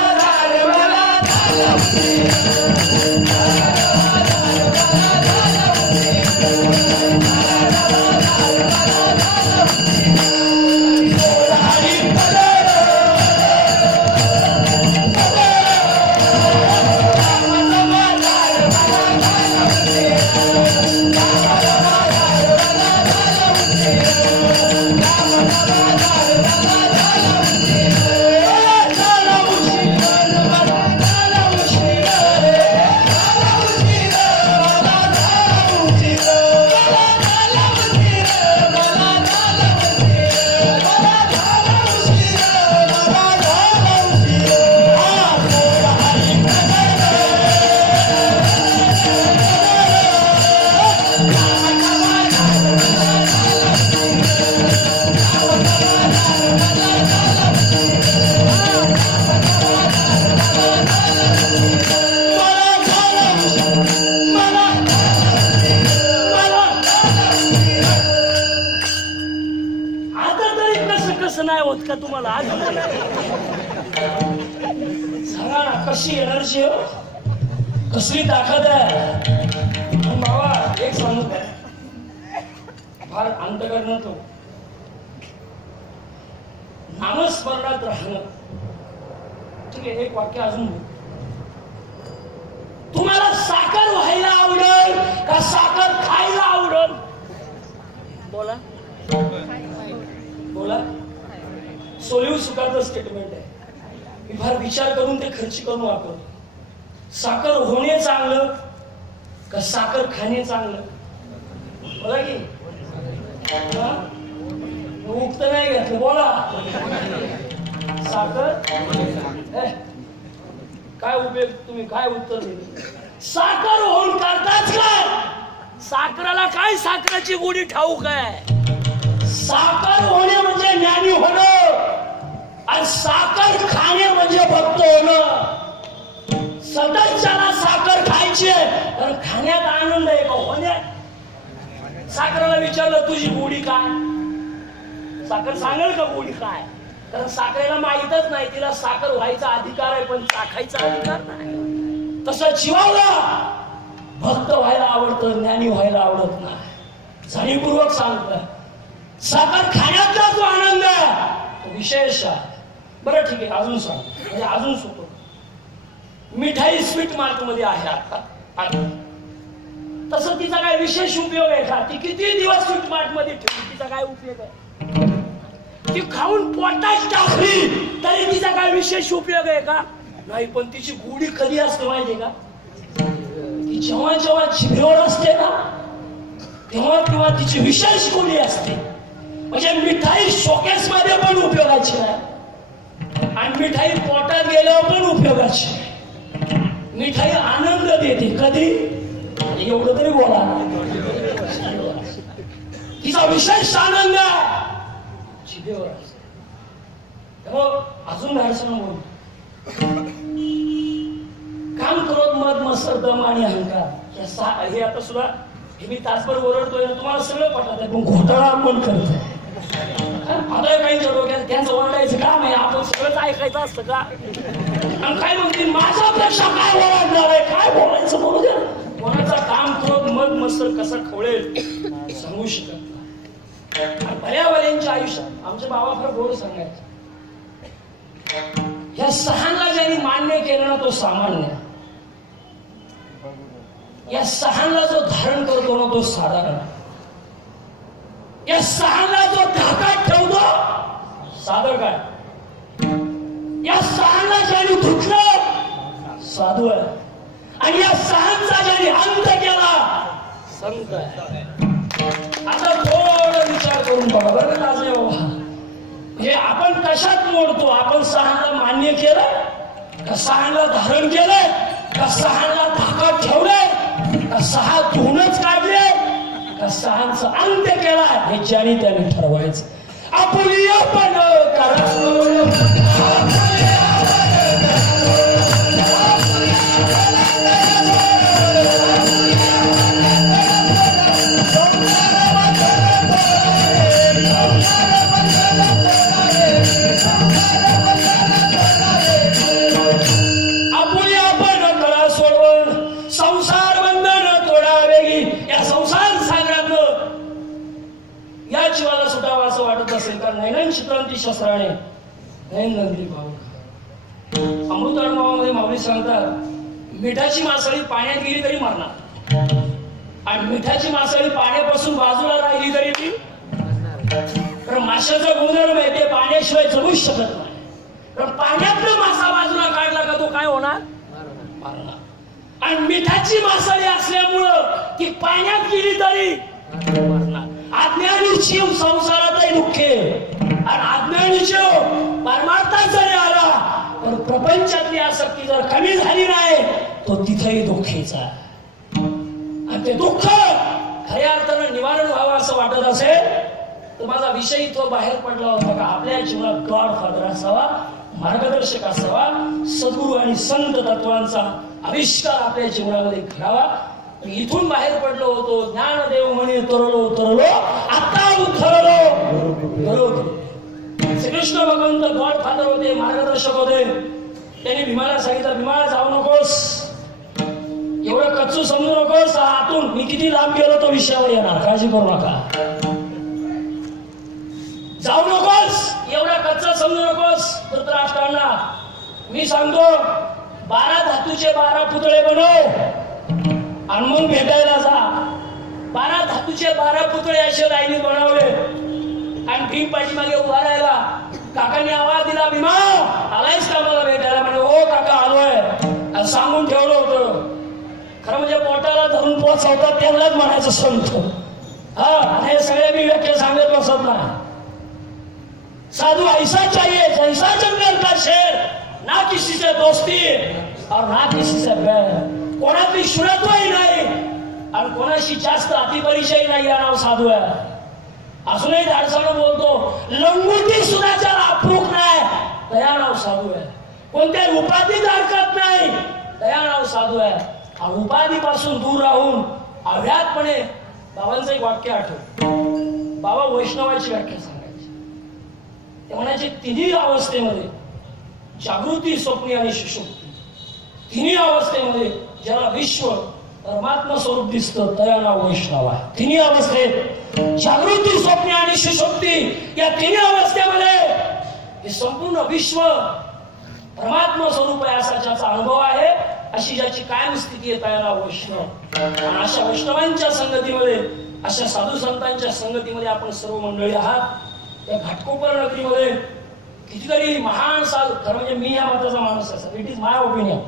मला तुम्हाला आज सांगा ना कशी एनर्जी हो कसली ताकद आहे. बाबा एक सांगू फार अंतकरण तो नामस्मरणात राहणं. ठीक आहे एक वाक्य अजून तुम्हाला साखर व्हायला आवडेल का साखर खायला आवडेल. बोला बोला. सोलिव्ह सुखाचं स्टेटमेंट आहे. मी फार विचार करून ते खर्च करून वापरतो. साखर होणे चांगलं का साखर खाणे चांगलं. बोला की उक्त नाही घेतलं. बोला साखर काय उपयोग. तुम्ही काय उत्तर दिले. साखर होऊन करताच काय. साखराला काय साखराची गोडी ठाऊक आहे. साखर होणे म्हणजे ज्ञानी होणं आणि साखर खाणे म्हणजे भक्त होणं. सतत ज्याला साखर खायची आहे तर खाण्यात आनंद आहे का होण्यात. साखरेला विचारलं तुझी गोडी काय. साखर सांगेल का गोडी काय. कारण साखरेला माहीतच नाही. तिला साखर व्हायचा अधिकार आहे पण चाखायचा अधिकार नाही. तसं जीवाला भक्त व्हायला आवडतं ज्ञानी व्हायला आवडत नाही. जाणीवपूर्वक सांगतोय साखर खाण्यातला जो आनंद आहे विशेष आहे. बरं ठीक आहे अजून सांग म्हणजे अजून सोपं. मिठाई स्वीट मार्ट मध्ये आहे आता. तसं तिचा काय विशेष उपयोग आहे का. ती किती दिवस स्वीट मार्ट मध्ये ठेवली तिचा काय उपयोग आहे. ती खाऊन पोटात टाकली तरी तिचा काय विशेष उपयोग आहे का नाही. पण तिची गोडी कधी असते माहितीये का. ती जेव्हा जेव्हा जिभेवर असते ना तेव्हा तेव्हा तिची विशेष गोडी असते. म्हणजे मिठाई शोकेस मध्ये पण उपयोगाची आहे आणि मिठाई पोटात गेल्यावर पण उपयोगाची. मिठाई आनंद देते कधी एवढं तरी बोला. तिचा विशेष आनंद आहे जिभेवर असतो. त्यामुळं अजून धाडसानं बोल. काम क्रोध मद मत्सर दम आणि अहंकार हे आता सुद्धा हे मी तासभर ओरडतोय ना, तुम्हाला सगळं पटत आहे, पण घोटाळा कोण करतोय? आता काही डोक्यात त्यांचं ओरडायचं काम आहे, आपण सगळंच ऐकायचं असतं का? आणि काय म्हणतील माझ्यापेक्षा काय ओरडणार आहे, काय बोलायचं बोलू द्या. कोणाचा काम क्रोध मद मत्सर कसा खवळेल सांगू शकत नाही. भल्याभल्यांच्या आयुष्यात आमचे बाबा फार गोड सांगायचे, या सहानला ज्यांनी मान्य केलं ना तो सामान्य, या सहानला जो धारण करतो ना तो साधारण, या सहानला जो धाकात ठेवतो साधं काय, या सहानला ज्यांनी धुतलं साधू आहे, आणि या सहानचा ज्यांनी अंत केला संत आहे. आता थोडं विचार करून बघा बरं का ताजे बाबा, म्हणजे आपण कशात मोडतो? आपण सहानला मान्य केलं का, सहानला धारण केलंय का, सहानला धाकात ठेवलंय का, सहा धुवूनच काढले का, सहांचा अंत केला? हे ज्याने त्याने ठरवायचं. आपली आपण चित्रांती शस्त्राने नंदी भाऊ. अमृत अनुभवामध्ये माऊली सांगतात मिठाची मासळी पाण्यात गेली तरी मरणार, आणि मिठाची मासळी पाण्यापासून बाजूला राहिली तरी ती. कारण माशाचा गुणधर्म आहे ते पाण्याशिवाय जगूच शकत नाही. कारण पाण्यातला मासा बाजूला काढला का तो काय होणार? मरणार. आणि मिठाची मासळी असल्यामुळं ती पाण्यात गेली तरी मरणार. अज्ञानी जीव संसारातही दुःखे, आणि अज्ञानी जीव परमार्थात जरी आला पण प्रपंचातली आसक्ती जर कमी झाली नाही तो तिथेही दुःखीचा आहे. आणि ते दुःख खऱ्या अर्थानं निवारण व्हावं असं वाटत असेल तर माझा विषय इथं बाहेर पडला होता का आपल्या जीवनात गॉडफादर असावा, मार्गदर्शक असावा, सद्गुरू आणि संत तत्वांचा आविष्कार आपल्या जीवनामध्ये घडावा. इथून बाहेर पडलो होतो, ज्ञानदेव म्हणे तरलो तरलो आता उतरलो. श्रीकृष्ण भगवंत गॉडफादर होते, मार्गदर्शक होते. त्यांनी भीमाला सांगितलं भीमा जाऊ नकोस, एवढं कच्चू समजू नकोस, आतून मी किती लांब गेलो तो विषयावर येणार, काळजी करू नका. जाऊ नकोस, एवढा कच्चा समजू नकोस. धृतराष्ट्रांना मी सांगतो 12 धातूचे 12 पुतळे बनव आणि मग भेटायला जा. 12 धातूचे 12 पुतळे असे राईने बनवले आणि भीम पाठीमागे उभा राहिला. काकांनी आवाज दिला भीमा आलायस का मला भेटायला? म्हणे हो काका आलोय. सांगून ठेवलं होतं. खरं म्हणजे पोटाला धरून पोचवतात त्यांनाच म्हणायचं संत. हा हे सगळे मी व्याख्या सांगत बसत नाही. साधू ऐसा चाहिए जैसा जंगल का शेर, ना किसी से दोस्ती और ना किसी से बैर. कोणातली शुरत्वही नाही आणि कोणाशी जास्त अतिपरिचय नाही. या नाव साधू आहे. अजूनही धाडसानं बोलतो लंगोटी सुद्धा ज्याला अप्रूप नाही दया नाव साधू आहे. कोणत्याही उपाधी धारकत नाही दया नाव साधू आहे. उपाधीपासून दूर राहून अव्यातपणे बाबांचं एक वाक्य आठवतं. बाबा वैष्णवाची व्याख्या सांगायची. ते म्हणायचे तिन्ही अवस्थेमध्ये जागृती, स्वप्नी आणि सुषुप्ती, तिन्ही अवस्थेमध्ये ज्याला विश्व परमात्मा स्वरूप दिसतं त्या नाव वैष्णव आहे. तिन्ही अवस्थेत जागृती, स्वप्नी आणि सुषुप्ती या तिन्ही अवस्थेमध्ये हे संपूर्ण विश्व परमात्मा स्वरूप आहे असा ज्याचा अनुभव आहे, अशी ज्याची कायम स्थिती आहे त्या नाव वैष्णव. आणि अशा वैष्णवांच्या संगतीमध्ये, अशा साधू संतांच्या संगतीमध्ये आपण सर्व मंडळी आहात. या घाटकोपर नगरीमध्ये कितीतरी महान साधू, खरं म्हणजे मी या मताचा माणूस आहे, इट इज माय ओपिनियन.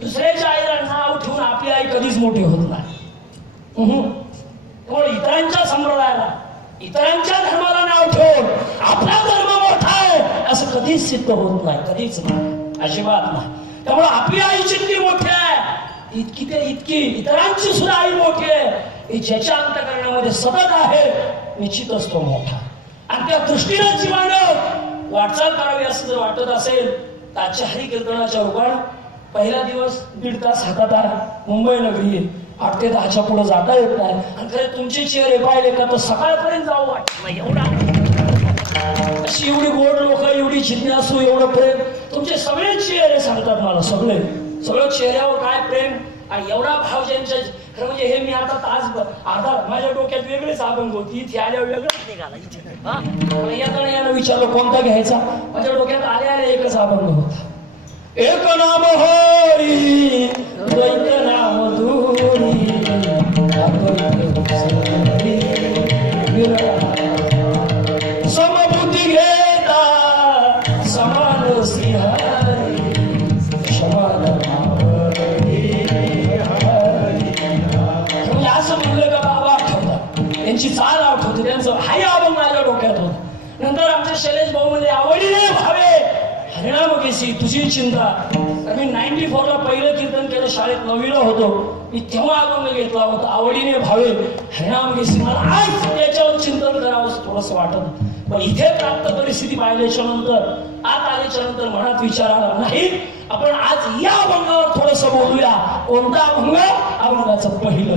दुसऱ्याच्या आईला नाव ठेवून आपली आई कधीच मोठी होत नाही. त्यामुळे इतरांच्या संप्रदायाला, इतरांच्या धर्माला नाव ठेवून आपला धर्म मोठा आहे असं कधीच सिद्ध होत नाही, कधीच नाही, अजिबात नाही. त्यामुळे आपली आई जितकी मोठी आहे इतकी इतरांची सुद्धा आई मोठी आहे हे ज्याच्या अंतःकरणामध्ये सतत आहे निश्चितच तो मोठा. आणि त्या दृष्टीनं जीवानं वाटचाल करावी असं जर वाटत असेल तर आजच्या हरिकीर्तनाच्या रूपानं पहिला दिवस 1.5 तास हातात आला. मुंबई नगरी आहे, 8 ते 10च्या पुढे जाता येत नाही. आणि खरे तुमचे चेहरे पाहिले का तर सकाळपर्यंत जाऊ वाटत नाही. एवढा अशी एवढी गोड लोक, एवढी जिज्ञासू, एवढं प्रेम तुमचे सगळे चेहरे सांगतात मला. सगळं चेहऱ्यावर काय प्रेम आणि एवढा भाव ज्यांच्या. खरं म्हणजे हे मी आता तास अर्धा माझ्या डोक्यात वेगळेच अभंग होती, इथे आल्यावर वेगळंच निघाला. यानं विचारलं कोणता घ्यायचा, माझ्या डोक्यात आल्या एकच अभंग होता. एक नाम हरी द्वैत नाम धुरी समबुद्धी घेता समान सिंहारी समान असं म्हणलं का बाबा आठवतात, त्यांची चाल आठवते, त्यांचं हाय अभंग माझ्या डोक्यात होत. नंतर आमचे शैलेश भाऊ म्हणजे आवडीने भावे हरिणाम केसी तुझी चिंता. मी 94 ला पहिलं कीर्तन केलं, शाळेत 9वीला होतो मी, तेव्हा अभंग घेतला होता आवडीने भावे हरिणाम केसी. मला आज त्याच्यावर चिंतन करावं थोडस वाटत. पण इथे प्राप्त परिस्थिती पाहिल्याच्या नंतर आत आल्याच्या नंतर मनात विचार आला नाही. आपण आज या अभंगावर थोडस बोलूया. कोणता अभंग? अभंगाचं पहिलं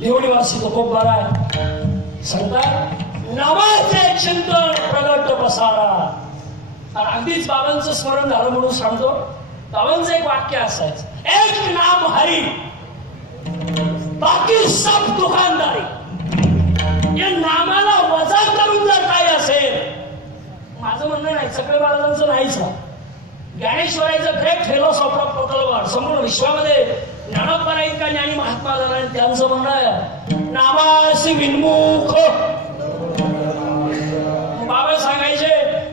देवळीवासी तो खूप बरा आहे. सांगतात नामाचे चिंतन प्रगट पसारा. आणि अगदीच बाबांचं स्मरण झालं म्हणून सांगतो. बाबांचं एक वाक्य असायचं, एक नाम हरी बाकी सब दुकानदारी. या नामाला वजा करून जर काय असेल, माझं म्हणणं नाही, सकळे महाराजांचं नाहीच. ज्ञानेश्वराचं ग्रेट फिलॉसॉफर प्रकल्प संपूर्ण विश्वामध्ये ज्ञानोपरा इतका ज्ञानी महात्मा झाला. आणि त्यांचं म्हणणं आहे नामासी विन्मुख. बाबा सांगायचे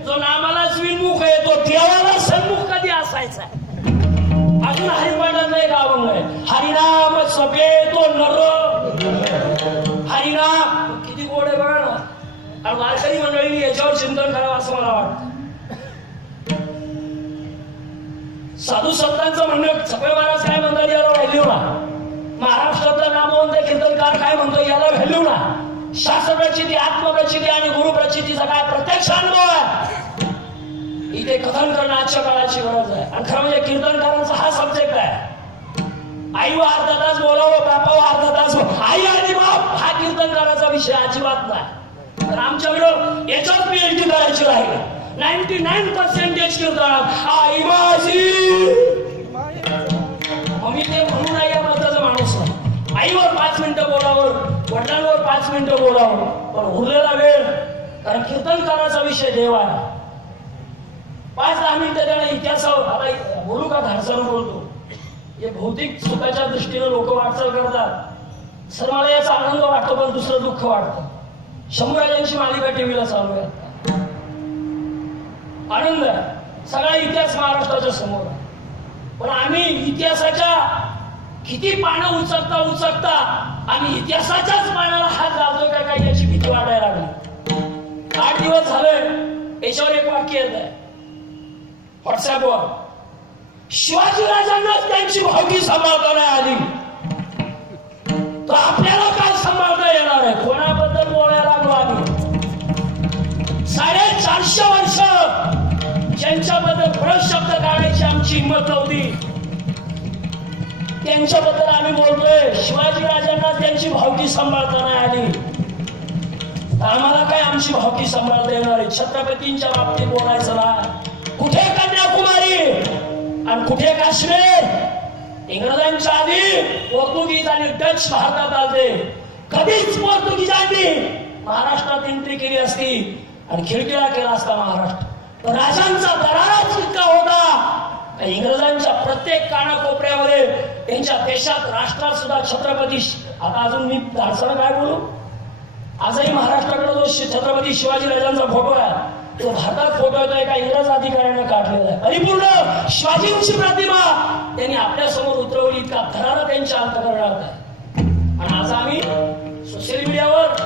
जो नामालाच विन्मुख आहे तो देवाला सन्मुख कधी असायचा. अजून हरिपाठाचा एक अभंग आहे, हरिनाम सपे तो नर. हरिनाम किती गोड आहे बघा ना. आणि वारकरी मंडळींनी याच्यावर चिंतन करावं असं मला वाटतं. साधू संतांचं म्हणणं सकळे महाराज काय म्हणतात याला व्हॅल्यू ना. महाराष्ट्रातला नामवंत कीर्तनकार काय म्हणतो याला व्हॅल्यू ना. शास्त्र प्रचिती, आत्मप्रचिती आणि गुरु प्रचितीचा काय प्रत्यक्ष अनुभव आहे. इथे कथन करणं आजच्या काळाची गरज आहे. आणि खरं म्हणजे कीर्तनकारांचा हा सब्जेक्ट आहे. आई व अर्धा तास बोलावं, बापाव अर्धा तास. आई आणि बाप हा कीर्तनकाराचा विषय अजिबात नाही. तर आमच्याकडं याच्यात PhD करायची राहील. 99% कीर्तनात आई माझी. मी ते म्हणू नाही या मताचा माणूस नाही. आईवर 5 मिनिटं बोलावं, वडिलांवर 5 मिनिटं बोलावं, पण उरलेला वेळ, कारण कीर्तनकाराचा विषय देव आहे, 5-10 मिनिटं त्याला इतिहासावर. आता बोलू का धाडसानं बोलतो, हे भौतिक सुखाच्या दृष्टीने लोक वाटचाल करतात. सर मला याचा आनंद वाटतो, पण दुसरं दुःख वाटतं. शंभूराजांची मालिका टीव्हीला चालू आहे, आनंद आहे, सगळा इतिहास महाराष्ट्राच्या समोर आहे. पण आम्ही इतिहासाच्या किती पानं उचकता आम्ही इतिहासाच्याच पानाला हात घालतोय का काय याची भीती वाटायला लागली. 8 दिवस झाले याच्यावर एक वाक्य येत आहे व्हॉट्सअपवर, शिवाजीराजांनाच त्यांची भावकी सांभाळता नाही आली तर आपल्याला काय सांभाळता येणार आहे. कोणाबद्दल बोलायला लागलो आम्ही? 450 वर्ष ज्यांच्याबद्दल परत शब्द काढायची आमची हिंमत नव्हती, त्यांच्याबद्दल आम्ही बोलतोय. शिवाजीराजांना त्यांची भावकी सांभाळता नाही आली तर आम्हाला काय आमची भावकी सांभाळता येणार आहे? छत्रपतींच्या बाबतीत बोलायचं नाही. कुठे कन्याकुमारी आणि कुठे काश्मीर? इंग्रजांच्या आधी पोर्तुगीज आणि डच भारतात आले. कधीच पोर्तुगीजांनी महाराष्ट्रात एंट्री केली असती आणि खिडकीला केला असता महाराष्ट्र, पण राजांचा दराराच इतका होता. इंग्रजांच्या प्रत्येक कानाकोपऱ्यामध्ये त्यांच्या देशात, राष्ट्रात सुद्धा छत्रपती. आता अजून मी धाडसानं काय बोलू, आजही महाराष्ट्राकडे जो छत्रपती शिवाजीराजांचा फोटो आहे तो भारतात फोटो येतो एका इंग्रज अधिकाऱ्याने काढलेला आहे. परिपूर्ण शिवाजींची प्रतिमा त्यांनी आपल्या समोर उतरवली, इतका थरारा त्यांच्या अंतःकरणात आहे. आणि आज आम्ही सोशल मीडियावर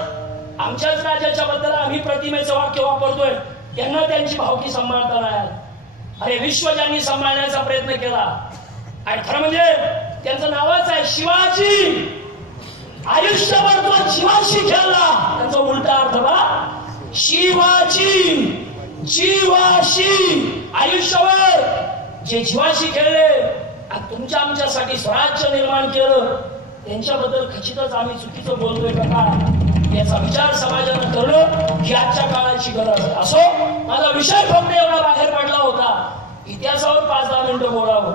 आमच्याच राजाच्या बद्दल आम्ही प्रतिमेचं वाक्य वापरतोय, त्यांना त्यांची भावकी सांभाळता नाही. अरे विश्व ज्यांनी सांभाळण्याचा प्रयत्न केला आणि खरं म्हणजे त्यांचं नावच आहे शिवाजी. आयुष्यभर तो जीवाशी खेळला, त्यांचा उलटा अर्थ बा शिवाची, जीवाशी. आयुष्यभर जे जीवाशी खेळले आणि तुमच्या आमच्यासाठी स्वराज्य निर्माण केलं त्यांच्याबद्दल खचितच आम्ही चुकीचं बोलतोय का काय याचा विचार समाजानं करणं ही आजच्या काळाची गरज आहे. असो, माझा विषय फक्त एवढा बाहेर पडला होता, इतिहासावर 5-10 मिनिटं बोलावं,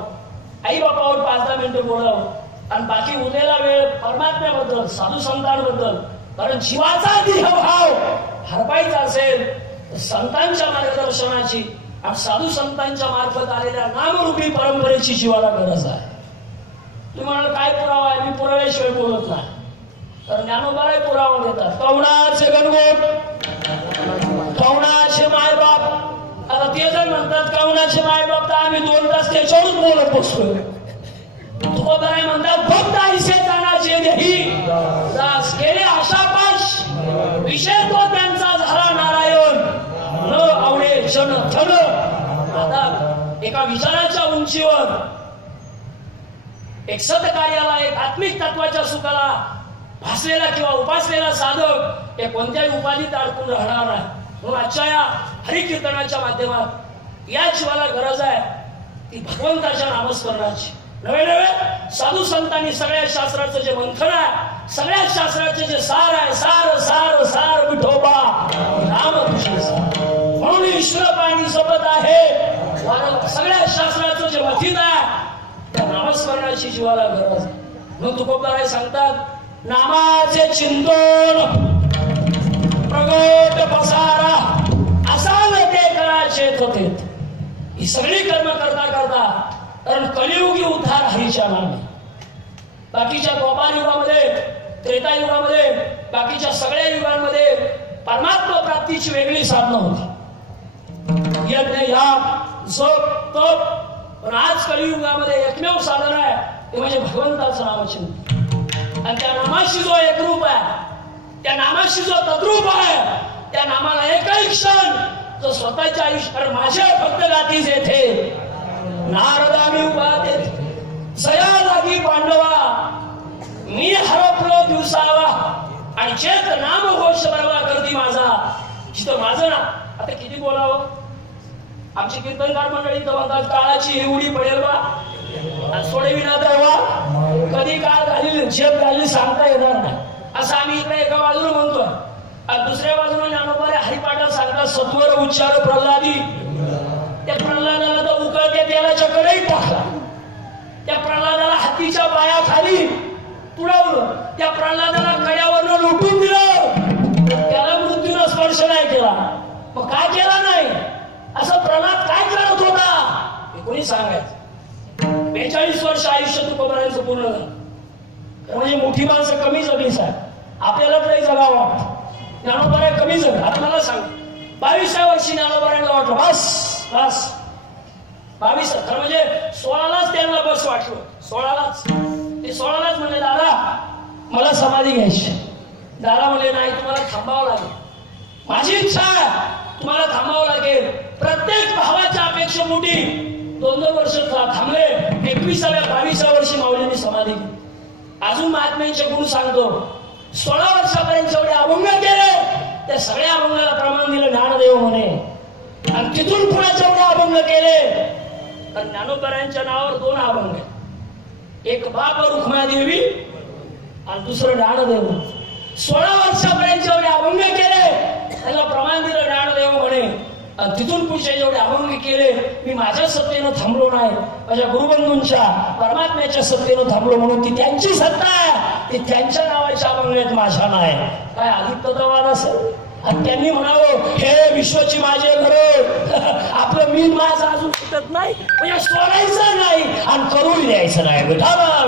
आई बापावर 5-10 मिनिटं बोलावं आणि बाकी उरलेला वेळ परमात्म्याबद्दल, साधू संतांबद्दल. कारण जीवाचा देहभाव हरपायचा असेल तर संतांच्या मार्गदर्शनाची आणि साधू संतांच्या मार्फत आलेल्या नामरूपी परंपरेची जीवाला गरज आहे. तुम्ही म्हणाल काय पुरावा आहे? मी पुराव्याशिवाय बोलत नाही, तर ज्ञानोबाला पुरावा देतात. कवनाचे गणगोत, कवनाचे मायबाप. आता ते जर म्हणतात कवनाचे मायबाप तर आम्ही 2 तास त्याच्यावरच बोलत बसतोय. तुकोबाराय म्हणतात भक्त ऐसे जाणाचे देही दास केले आशापाश, विषय तो त्यांचा झाला नारायण न आवडे जन धन. आता एका विचाराच्या उंचीवर एक सत्कार्याला, एक आत्मिक तत्वाच्या सुखाला भासलेला किंवा उपासलेला साधक हे कोणत्याही उपाधीत अडकून राहणार नाही. म्हणून आजच्या या हरिकीर्तनाच्या माध्यमात या जीवाला गरज आहे ती भगवंताच्या नामस्मरणाची. नवे नवे साधू संतांनी सगळ्या शास्त्राचं जे मंथन आहे, सगळ्या शास्त्राचे जे सार आहे, सार सार सार विठोबा राम तुझे सार. म्हणून ईश्वर पाणी जपत आहे. सगळ्या शास्त्राचं जे मथित आहे त्या नामस्मरणाची जीवाला गरज आहे. म्हणून तुकोबाराय सांगतात नामाचे चिंतन प्रगट पसारा असाल ते कराचे थेत. ही सगळी कर्म करता करता, कारण कलियुगी उद्धार हरीच्या नामे. बाकीच्या द्वापार युगामध्ये, त्रेता युगामध्ये, बाकीच्या सगळ्या युगांमध्ये परमात्मा प्राप्तीची वेगळी साधनं होती, यज्ञ, याग, जप, तप. पण आज कलियुगामध्ये एकमेव साधन आहे ते म्हणजे भगवंताचं नामचिंतन. आणि त्या नामाशी जो एकरूप आहे, त्या नामाशी जो तद्रूप आहे, त्या नामाला एकही क्षण जो स्वतःच्या आयुष्यात माझ्या फक्त गातीच येथे नारदामी उभा जया लागी पांडवा मी हरपलो दिवसावा आणि चेत नाम घोष बरवा करती माझा. जिथं माझं ना आता किती बोलावं. आमची कीर्तनकार मंडळी तर म्हणतात काळाची एवढी पडेल बा सोडविना दरवा, कधी काळ घालील झेप घालील सांगता येणार नाही. असं आम्ही इकडे एका बाजूला म्हणतोय आणि दुसऱ्या बाजूला ज्ञानोबा हरिपाठात सांगतात सत्वर उच्चार प्रल्हादी. त्या प्रल्हादाला तर उकळत्या तेलाच्या कढईत टाकला, त्या प्रल्हादाला हाती हातीच्या पायाखाली तुडवलं, त्या प्रल्हादाला कड्यावरनं लुटून दिलं, त्याला मृत्यूनं स्पर्श नाही केला. मग काय केला नाही असं प्रल्हाद काय करत होता हे कोणी सांगायचं. 42 वर्ष आयुष्य तुकोबारायांचं पूर्ण झालं. म्हणजे मोठी माणसं कमी जगलीच आहे, आपल्याला तरी जगावं वाटतं. ज्ञानोबा कमी जग. आता मला सांग, 22व्या वर्षी ज्ञानोबारायांना वाटलं बस बस. 22 खरं म्हणजे 16लाच त्यांना बस वाटलं. 16लाच ते 16लाच म्हणले दादा मला समाधी घ्यायची. दादा म्हणले नाही तुम्हाला थांबावं लागेल. माझी इच्छा आहे तुम्हाला थांबावं लागेल. प्रत्येक भावाच्या अपेक्षा मोठी. 2-2 वर्ष थांबले. 21व्या 22व्या वर्षी माऊलींनी समाधी घेतली. अजून महात्म्यांचे गुण सांगतो. 16 वर्षापर्यंत जेवढे अभंग केले त्या सगळ्या अभंगाला प्रमाण दिलं ज्ञानदेव म्हणे. आणि तिथून पुढे जेवढे अभंग केले तर ज्ञानोबारायांच्या नावावर 2 अभंग, एक बाप रुक्मादेवी आणि दुसरं ज्ञानदेव. 16 वर्षापर्यंत जेवढे अभंग केले त्याला प्रमाण दिलं ज्ञानदेव म्हणे. आणि तिथून पुढचे जेवढे अभंग केले मी माझ्या सत्तेनं थांबलो नाही, माझ्या गुरुबंधूंच्या परमात्म्याच्या सत्तेनं थांबलो म्हणून ती त्यांची सत्ता आहे. ती त्यांच्या नावाच्या अभंग आहेत, माझ्या नाही. काय अधिक तत्ववाद असेल. आणि त्यांनी म्हणावं हे विश्वाची माझे घर, आपलं मी माझं अजून सुटत नाही म्हणजे सोडायचं नाही आणि करून द्यायचं नाही. विठाला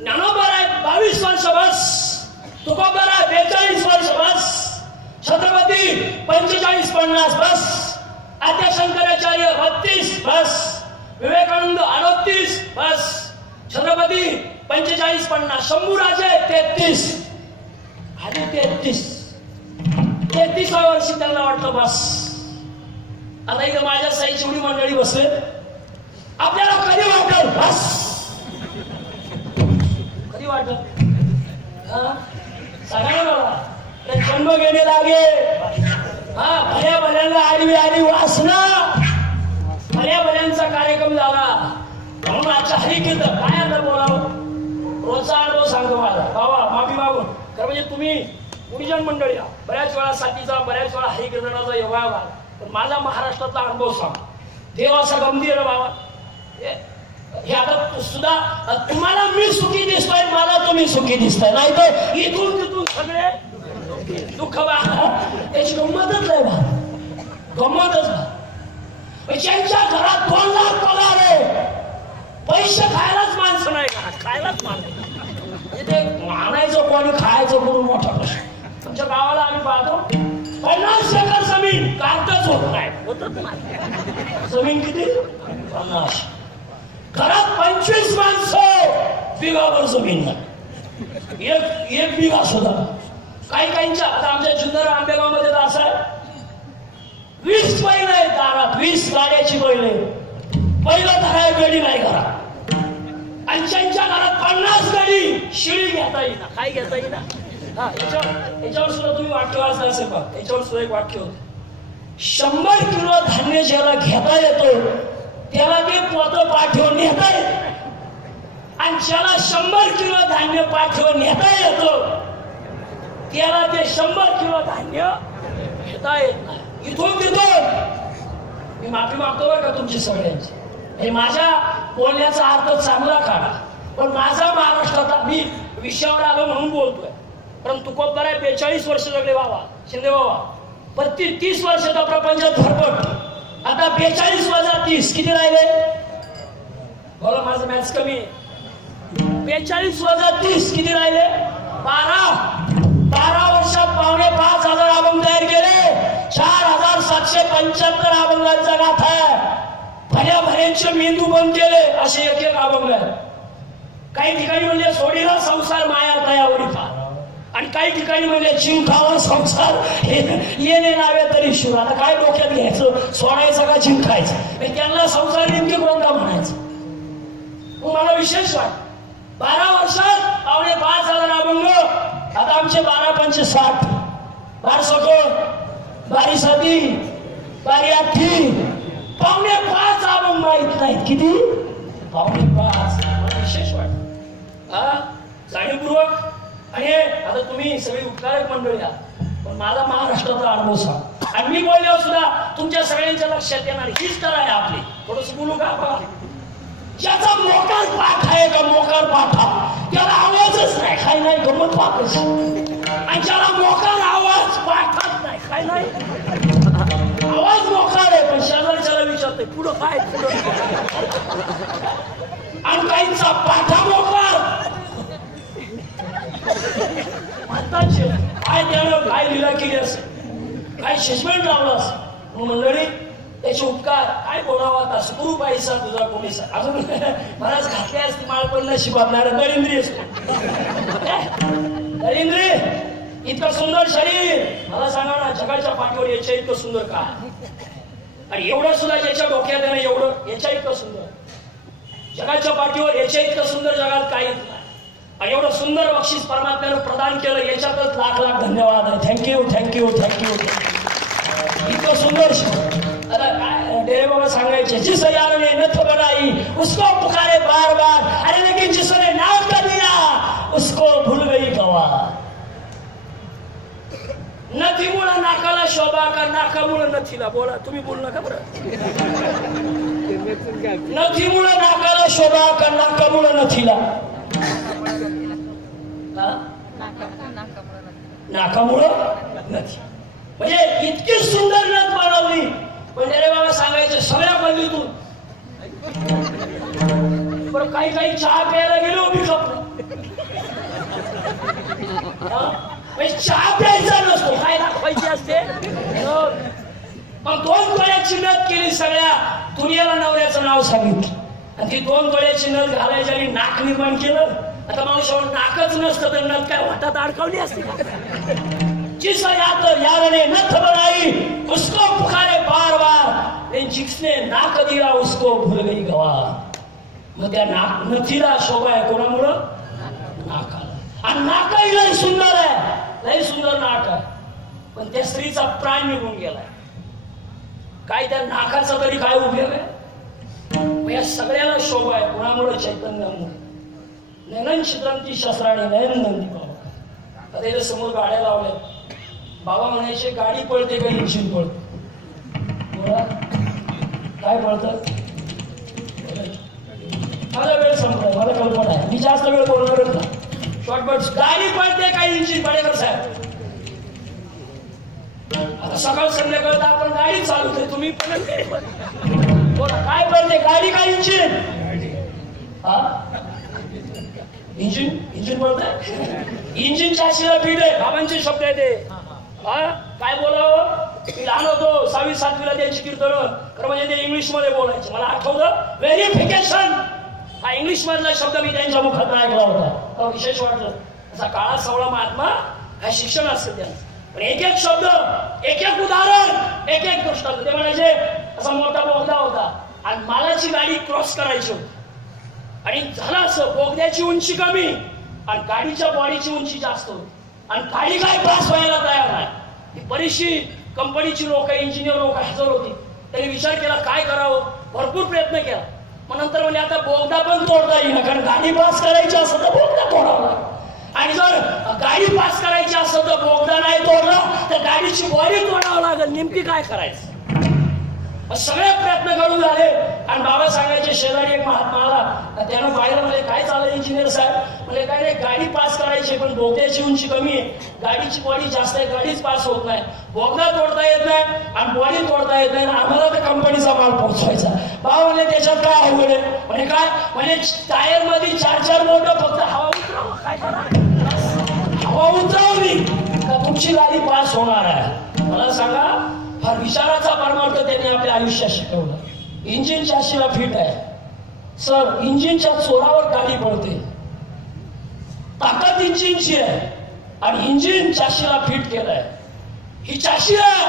ज्ञानोबा 22 वर्ष बस, तुकोबा 42 वर्ष बस, छत्रपती 45-50 बस, आद्यशंकराचार्य 32 बस, विवेकानंद 38 बस, छत्रपती 45-50, शंभूराजे 33 आणि 33व्या वर्षी त्यांना वाटलं बस. आता इथं माझ्या साईची एवढी मंडळी बसले, आपल्याला कधी वाटल बस, कधी वाटल सांगा ना मला. जन्म घेणे लागे, भल्या भल्यांना आडवी आली वासना, भल्या भल्यांचा कार्यक्रम झाला म्हणून आजच्या हरिकीर्तन काय आता बोलावं. रोजचा अनुभव सांगतो माझा बाबा, माफी मागून. तर म्हणजे तुम्ही गुरुजन मंडळी बऱ्याच वेळा साथीचा, बऱ्याच वेळा हरिकीर्तनाचा योगा आला, पण माझा महाराष्ट्रातला अनुभव सांग. देव असा गंभीर बाबा. हे आता सुद्धा तुम्हाला मी सुखी दिसतोय, मला तुम्ही सुखी दिसताय, नाही तर इथून तिथून सगळे दुःख त्याची गंमतच नाही बा, गंमतच बा. ज्यांच्या घरात 2 लाख पगार आहे, पैसे खायलाच माणसं नाही, खायलाच माणसं ते मानायचं कोणी खायचं म्हणून मोठा प्रश्न. आमच्या गावाला आम्ही पाहतो 50 एकर जमीन कागदच होत नाही, होतच नाही. जमीन किती 50, घरात 25 माणसं, बिगावर जमीन नाही, एक बिगा सुद्धा. काही आता आमच्या जुन्नर आंबेगाव मध्ये असं आहे 20 बैल आहेत दारात, 20 गाड्याची बैल, पहिलं धराय गडी नाही घरात. आणि त्यांच्या घरात 50 गडी, शिळी घेता येईना, काय घेता येईना. याच्यावर सुद्धा तुम्ही वाक्य वाचलं असेल का. याच्यावर सुद्धा एक वाक्य होतं, 100 किलो धान्य ज्याला घेता येतो त्याला ते पोतं पाठवून नेता येत, आणि ज्याला 100 किलो धान्य पाठवून नेता येतो त्याला ते 100 किलो धान्य घेता येत नाही. इथून तिथून मी माफी मागतो बरं का तुमची सगळ्यांची. हे माझ्या बोलण्याचा अर्थ चांगला काढा, पण माझा महाराष्ट्रात मी विषयावर आलो म्हणून बोलतोय. परंतु तुकोबा 42 वर्ष जगले बाबा शिंदे बाबा, पण 30 वर्षाचा प्रपंचात फरफट. आता 42 + 30 किती राहिले बोला, माझं मॅथ्स कमी आहे. 42 + 30 किती राहिले 12 वर्षात 5,500 अभंग तयार केले. 4,775 अभंगांचा गाथा आहे. भल्या भल्यांचे मेंदू बंद केले असे एक अभंग आहे. काही ठिकाणी म्हणजे सोडीला संसार माया तयावरी, आणि काही ठिकाणी म्हणजे चिंखावर संसार येणे नावे तरी शिव. आता काय डोक्यात घ्यायचं, सोडायचं का चिंखायचं. त्यांना संसार नेमके कोणता म्हणायचं. मला विशेष वाट 12 वर्षात 5,500 अभंग. आता आमचे 12×5 = 60, 12 साती 12 5.5 अभंग माहित नाहीत. किती 5.5. मला विशेष वाट. आता तुम्ही सगळी उपकारक मंडळी आहात, पण माझा महाराष्ट्राचा अनुभव सांग आणि मी बोलल्यावर सुद्धा तुमच्या सगळ्यांच्या लक्षात येणार हीच तर आहे आपली. थोडस बोलू का आपण? ज्याचा मोकार पाठ आहे का मोकार पाठा त्याला आवाजच नाही, काय नाही गमत पाठच. आणि ज्याला मोकार आवाज पाठत नाही, काय नाही आवाज मोकार आहे पण शेजारच्याला विचारते पुढं काय पुढं. आणि काहींचा पाठा मोकार काय त्यानं काय लिला केली असेल, काय शेषमेंट लावलं असेल. मंडळी त्याचे उपकार काय बोलावा आता. सुखरू पाहिसा तुझा कोणीसा अजून बराच घातले असते माळ पण नशिबातणार दरिंद्री असतो. दरिंद्री इतकं सुंदर शरीर मला सांगा ना, जगाच्या पाठीवर याच्या इतकं सुंदर का? आणि एवढं सुद्धा ज्याच्या डोक्यात आहे ना एवढं याच्या इतकं सुंदर जगाच्या पाठीवर याच्या इतकं सुंदर जगात काहीच नाही. आणि एवढं सुंदर बक्षीस परमात्म्यानं प्रदान केलं याच्यातच लाख लाख धन्यवाद आहे. Thank you thank you thank you. इतकं सुंदर काय डेरे बाबा सांगायचे, जिस यार ने नथ बनाई उसको पुकारे बार बार, अरे लेकिन जिसने नाम कर दिया उसको भूल गई गवा. नथीमुळं नाकाला शोभा का नाकामुळं नथीला? बोला तुम्ही बोल नका बरं. नथीमुळं नाकाला शोभा का नाकामुळं नथीला? नाकामुळं नथी. म्हणजे इतकी सुंदर नथ बनवली. पण रे बाबा सांगायचे सगळ्या पल्लीतून पण काही काही चहा प्यायला गेलो मी चहा प्यायचा नसतो, काय दाखवायची असते. मग 2 तोळ्याची नथ केली, सगळ्या दुनियाला नवऱ्याचं नाव सांगितलं. आणि ती 2 तोळ्याची नथ घालायची आणि नाक निर्माण केलं. आता माणूस नाकच नसतं तर नथ काय वाटात अडकवली असते. जिस यार ने नथ बनाई उसको पुकारे बार बार, जिसने नाक दिला उसको भूल गई गवा. मग त्या नथीला शोभा आहे कोणामुळं? नाकाला. आणि नाकही लय सुंदर आहे, लय सुंदर नाक आहे. पण त्या स्त्रीचा प्राण निघून गेलाय. काय त्या नाकाचा तरी काय उपयोग आहे? या सगळ्याला शोभा आहे कोणामुळे? चैतन्यामुळे. नयन चित्रांची शस्त्राने नयन नंदी बाबा. आता इथे समोर गाड्या लावल्या. बाबा म्हणायचे गाडी पळते का इंजिन पळते? बोला काय पळत? माझा वेळ संपलाय, मला कल्पना आहे, मी जास्त वेळ बोलणारच ना. शॉर्टकट गाडी पळते का इंजिन? पडेकर साहेब आता सकाळ संध्याकाळ तर आपण गाडी चालवते, तुम्ही पण बोला काय पळते गाडी का इंजिन? हा इंजिन इंजिन बोलताय. इंजिन चाशीला पीठ आहे, बाबांचे शब्द आहे ते. काय बोलावं? मी लहान होतो 6वी 7वीला त्यांची कीर्तन खरं म्हणजे ते इंग्लिश मध्ये बोलायचे. मला आठवतं व्हेरिफिकेशन हा इंग्लिश मधला शब्द मी त्यांच्या मुखात ऐकला होता, विशेष वाटलं. असा काळा सवळा महात्मा हा शिक्षण असतं त्यांचं. पण एक एक शब्द, एक एक उदाहरण, एक एक गोष्ट. ते म्हणायचे असा मोठा बोगदा होता आणि मालाची गाडी क्रॉस करायची होती. आणि झालं असं, बोगद्याची उंची कमी आणि गाडीच्या बॉडीची उंची जास्त होती. आणि गाडी काय पास व्हायला तयार नाही. ती बरीचशी कंपनीची लोक, इंजिनियर लोक हजर होती. त्यांनी विचार केला काय करावं, भरपूर प्रयत्न केला. मग नंतर म्हणजे आता बोगदा पण तोडता येईल, कारण गाडी पास करायची असं तर बोगदा तोडावा. आणि जर गाडी पास करायची असं तर बोगदा नाही तोडला तर गाडीची बॉडी तोडावं लागेल. नेमकी काय करायचं? सगळे प्रयत्न करून झाले. आणि बाबा सांगायचे शेजारी एक महात्मा आला, त्यानं पाहिलं म्हणजे काय चाललं इंजिनियर साहेब? म्हणजे काय नाही, गाडी पास करायची पण बोगद्याची उंची कमी आहे, गाडीची बॉडी जास्त आहे, गाडीच पास होत नाही, बोगदा तोडता येत नाही आणि बॉडी तोडता येत नाही. आम्हाला तर कंपनीचा माल पोहोचवायचा. बाबा म्हणजे त्याच्यात काय अवघड आहे? म्हणजे काय म्हणजे टायर मध्ये 4-4 बोटं फक्त हवा उतरावं. काय करा? हवा उतरवली का तुमची गाडी पास होणार आहे. मला सांगा, फार विचाराचा परमार्थ त्यांनी आपल्या आयुष्यात शिकवलं. इंजिन चाशीला फिट आहे सर, इंजिनच्या चोरावर गाडी पळते. ताकद इंजिनची आहे आणि इंजिन चाशीला फिट केलंय. ही चाशी आहे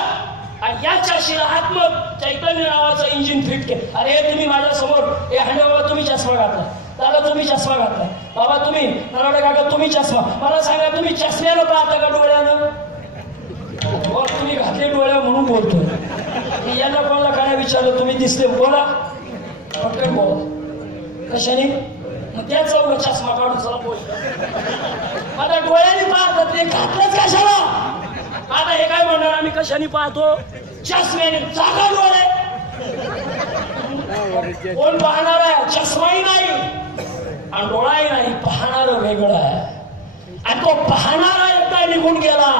आणि या चाशीला आत्म चैतन्य नावाचं इंजिन फिट केलं. अरे तुम्ही माझ्या समोर हे हांडे बाबा तुम्ही चष्मा घातला, दादा तुम्ही चष्मा घातला, बाबा तुम्ही नरवडे काका तुम्ही चष्मा. मला सांगा तुम्ही चष्म्यानं पाहता का डोळ्यानं? तुम्ही घातले डोळ्या म्हणून बोलतोय. यांना कोणाला काय विचारलं तुम्ही दिसले बोला, पटकन बोला. कशाने? मग त्या चौघ चष्मा काढून चला बोल. आता डोळ्याने पाहतात ते घातलंच कशाला? आता हे काय म्हणणार आम्ही कशाने पाहतो? चष्म्याने. जागा डोळे कोण पाहणार आहे? चष्माही नाही आणि डोळाही नाही, पाहणार वेगळं आहे. आणि तो पाहणारा एकदा निघून गेला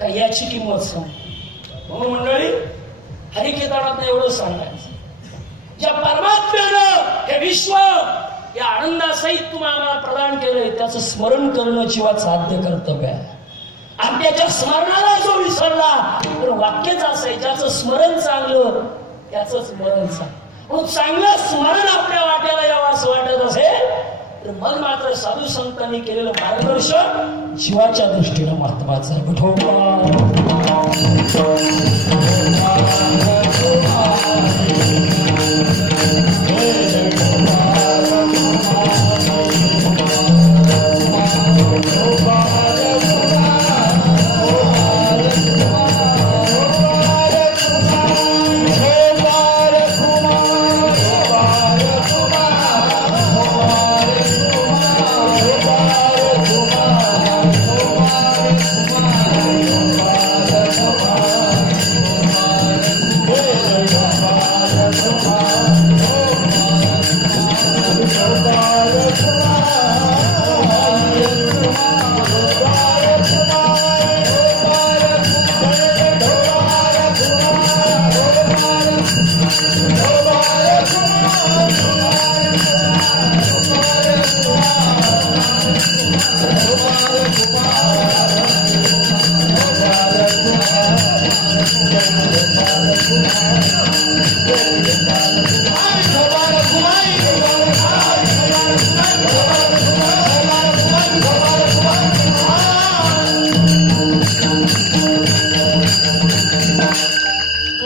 का याची किंमत सांग. म्हणून मंडळी हरिकीर्तनात एवढं सांगायचं, ज्या परमात्म्यानं हे विश्व या आनंदासहित तुम्हाला प्रदान केलंय त्याचं स्मरण करणं जीवाचं साध्य कर्तव्य आहे. आणि त्याच्या स्मरणाला जो विसरला तर वाक्यच असं आहे, ज्याचं स्मरण चांगलं त्याच मरण चांगलं. म्हणून चांगलं स्मरण आपल्या वाट्याला यावं असं वाटत असेल तर मग मात्र साधू संतांनी केलेलं मार्गदर्शन जीवाच्या दृष्टीनं महत्वाचं आहे.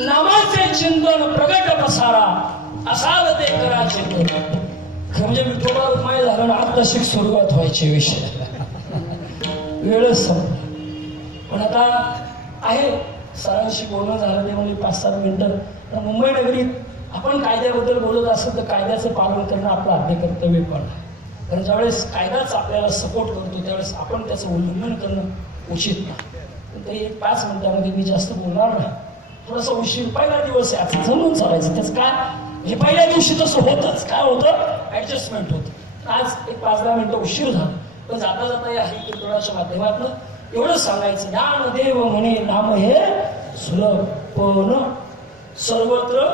नामाचे चिंतन प्रगट पसारा असाल ते करा चिंतन. म्हणजे विठोबा रुक्माई झालं ना आता शिक सुरुवात व्हायची विषय वेळच संपला. पण आता आहे सरांशी बोलणं झालं ते म्हणजे 5-7 मिनिटं. मुंबई नगरीत आपण कायद्याबद्दल बोलत असेल तर कायद्याचं पालन करणं आपलं आद्य कर्तव्य पण आहे. कारण ज्यावेळेस कायदाच आपल्याला सपोर्ट करतो त्यावेळेस आपण त्याचं उल्लंघन करणं उचित नाही. तरी 5 मिनिटांमध्ये मी जास्त बोलणार नाही. थोडासा उशीर पहिला दिवस आहे आता जमून चालायचं. त्याच काय हे पहिल्या दिवशी तसं होतच. काय होतं ऍडजस्टमेंट होतं. आज एक 5-10 मिनिटं उशीर झाला. पण जाता जाता या हरिकीर्तनाच्या माध्यमातून एवढं सांगायचं, ज्ञानदेव म्हणे नाम हे सुलभ पण सर्वत्र.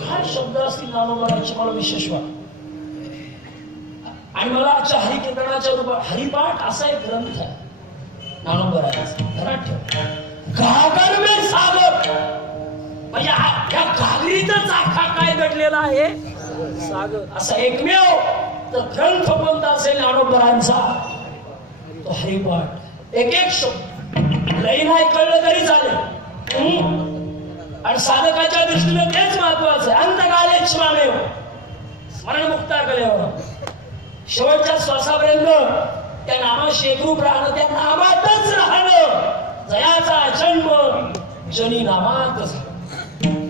काय शब्द असतील नामोबाराचे मला विशेष वाटत. आणि मला आजच्या हरिकीर्तनाच्या हरिपाठ असा एक ग्रंथ आहे नामोबाराचा, घरात ठेव. घागर में सागर म्हणजे या घागरीतच आखा काय घडलेला आहे सागर. असा एकमेव तर ग्रंथ कोणता असेल ज्ञानोबरांचा तो हरिपाठ. एक शब्द लई नाही कळलं तरी चालेल. आणि साधकाच्या दृष्टीने तेच महत्वाचं आहे. अंतकाले स्मरणेव स्मरण मुक्ता कलेवर शेवटच्या श्वासापर्यंत त्या नामाशी एकरूप राहणं, त्या नामातच राहणं. जयाचा जन्म जनी नामात झाला.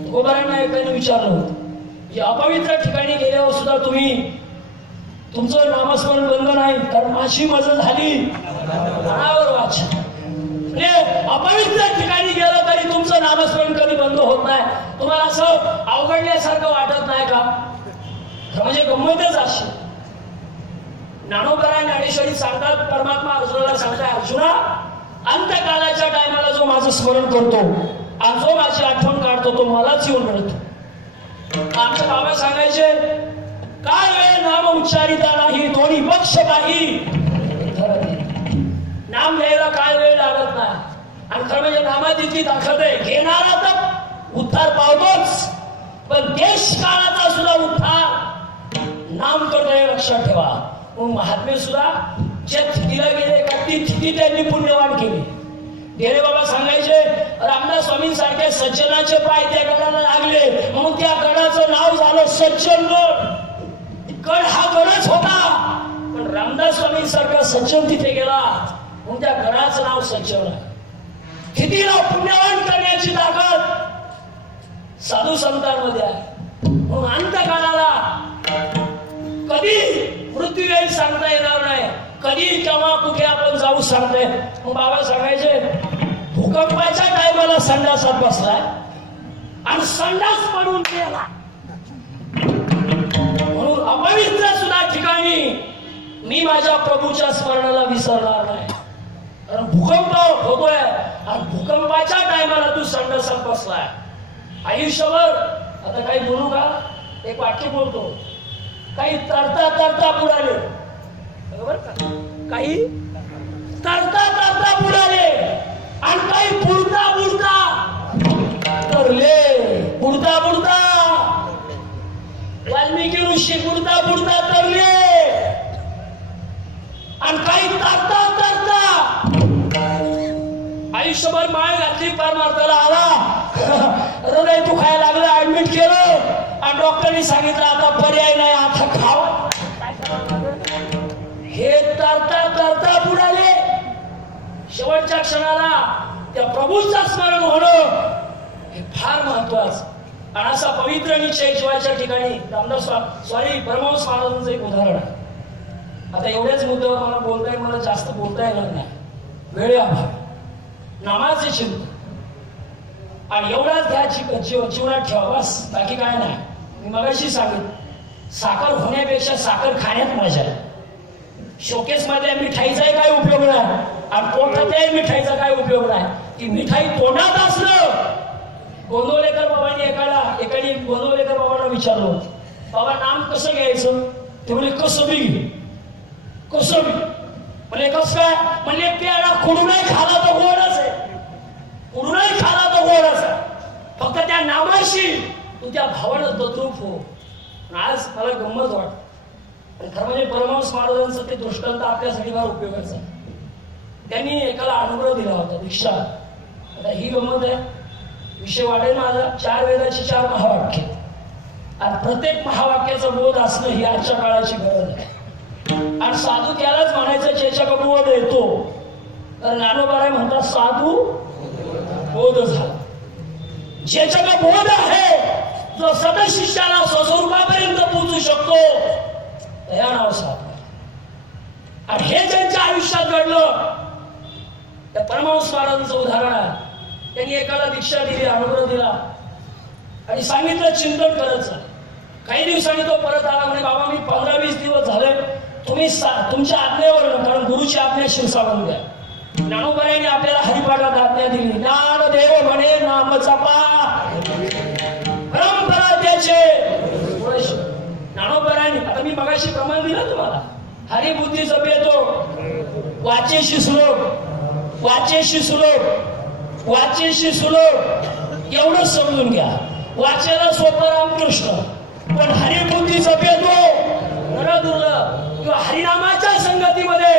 तुकोबारांना एकाने विचारलं होतं या अपवित्र ठिकाणी गेल्यावर सुद्धा तुम्ही तुमचं नामस्मरण बंद नाही. कारण माझी मजा झाली मनावर वाचा. म्हणजे अपवित्र ठिकाणी गेलं तरी तुमचं नामस्मरण कधी बंद होत नाही. तुम्हाला असं अवघडल्यासारखं वाटत नाही का? म्हणजे गंमतच अशी. ज्ञानोबा ज्ञानेश्वरी सांगतात, परमात्मा अर्जुनाला सांगताय, अर्जुना अंतकालाच्या टायमाला जो माझं स्मरण करतो आणि जो माझी आठवण काढतो तो मलाच येऊन मिळतो. आमचे बाबा सांगायचे काय वेळ नाम उच्चारिता नाही दोन्ही पक्ष काही. नाम घ्यायला काय वेळ लागत नाही. आणि खरं म्हणजे नामात इतकी ताकद आहे, घेणारा तर उद्धार पावतोच पण देश काळाचा सुद्धा उद्धार नाम करतो हे लक्षात ठेवा. मग महात्मे सुद्धा ज्या स्थितीला गेले का ती स्थिती त्यांनी पुण्यवान केली. डेरे बाबा सांगायचे रामदास स्वामींसारख्या सज्जनाचे पाय त्या गडाला लागले म्हणून त्या गडाचं नाव झालं सज्जन गड. गड हा गडच होता पण रामदास स्वामींसारखा सज्जन तिथे गेला म्हणून त्या गडाचं नाव सज्जन आहे. स्थितीला पुण्यवान करण्याची ताकद साधू संतांमध्ये आहे. म्हणून अंतकाळाला कधी मृत्यू येईल सांगता येणार नाही. कधी केव्हा कुठे आपण जाऊ सांगते. मग बाबा सांगायचे भूकंपाच्या टायमाला संडासात बसलाय आणि संडास पडून गेला. म्हणून अपवित्र सुद्धा ठिकाणी मी माझ्या प्रभूच्या स्मरणाला विसरणार नाही. कारण भूकंप होतोय आणि भूकंपाच्या टायमाला तू संडासात बसलाय. आयुष्यभर आता काही बोलू का? एक वाक्य बोलतो. काही तरता तरता बुडाले, बरोबर का? काही तरता तरता बुडाले आणि काही बुडता बुडता तरले. बुडता बुडता वाल्मिकी ऋषी बुडता बुडता तरले आणि काही तरता तरता आयुष्यभर माळ घातली, परमार्थाला आला, हृदय दुखायला लागलं, ऍडमिट केलं आणि डॉक्टरनी सांगितलं आता पर्याय नाही, आता खाव. हे तरता तरता बुडाले. शेवटच्या क्षणाला त्या प्रभूचं स्मरण होणं हे फार महत्वाचं. आणि असा पवित्र निश्चय जीवाच्या ठिकाणी रामदास परमहंस महाराजांचं एक उदाहरण आहे. आता एवढेच मुद्दे मला बोलताय, मला जास्त बोलता येणार नाही, वेळेअभावी. नामाचे चिंतन आणि एवढाच घ्या जीवनात ठेवा, बस, बाकी काय नाही. मी मगाशी सांगितलं साखर होण्यापेक्षा साखर खाण्यात मजा आहे. शोकेस मध्ये मिठाईचाही काय उपयोग नाही आणि पोटातही मिठाईचा काय उपयोग नाही. ती मिठाई तोंडात असलं. गोंदवलेकर बाबांनी एकाने गोंदवलेकर बाबांना विचारलं, बाबा नाम कसं घ्यायचं? ते म्हणजे कसं बी घे. कसं बी म्हणजे कसं काय? म्हणजे प्याला कुडूनही खाला तर गोडच आहे, कुडूनही खाला तर गोडच आहे. फक्त त्या नामाशी तू त्या भावानं तद्रूप हो. आज मला गंमत वाटत आणि खरं म्हणजे परमहंस महाराजांचं ते दृष्टांत आपल्यासाठी फार उपयोगाचं आहे. त्यांनी एकाला अनुभव दिला होता दीक्षा. आता ही गंमत आहे, विषय वाढेल माझा. 4 वेदाची 4 महावाक्य आणि प्रत्येक महावाक्याचा बोध असणं ही आजच्या काळाची गरज आहे. आणि साधू त्यालाच म्हणायचं ज्याच्याकडे बोध येतो. तर ज्ञानोबा म्हणतात साधू बोध झाला. ज्याच्याकडे बोध आहे, जो सतत शिष्याला स्वस्वरूपापर्यंत पोहोचू शकतो, त्या नाव साधू. आणि हे ज्यांच्या आयुष्यात घडलं त्या परमहंस महाराजांचं उदाहरण आहे. त्यांनी एकाला दीक्षा दिली, अनुभव दिला आणि सांगितलं चिंतन करत जा. काही दिवसांनी तो परत आला, म्हणे बाबा मी 15-20 दिवस झाले, तुम्ही तुमच्या आज्ञेवर, कारण गुरुची आज्ञा शिरसावून द्या. ज्ञानोबरायांनी आपल्याला हरिपाठात आज्ञा दिली, ज्ञानदेव म्हणे नाम जपा परंपरा त्याचे. ज्ञानोबरायांनी, आता मी मगाशी प्रमाण दिलं तुम्हाला, हरिबुद्धी जपेतो, वाचेशी श्लोक, वाचेशी श्लोक, वाचेशी श्लोक, एवढंच समजून घ्या. वाचायला सोपं रामकृष्ण, पण हरिबुद्धी जपेतो दुर्लभ. किंवा हरिनामाच्या संगतीमध्ये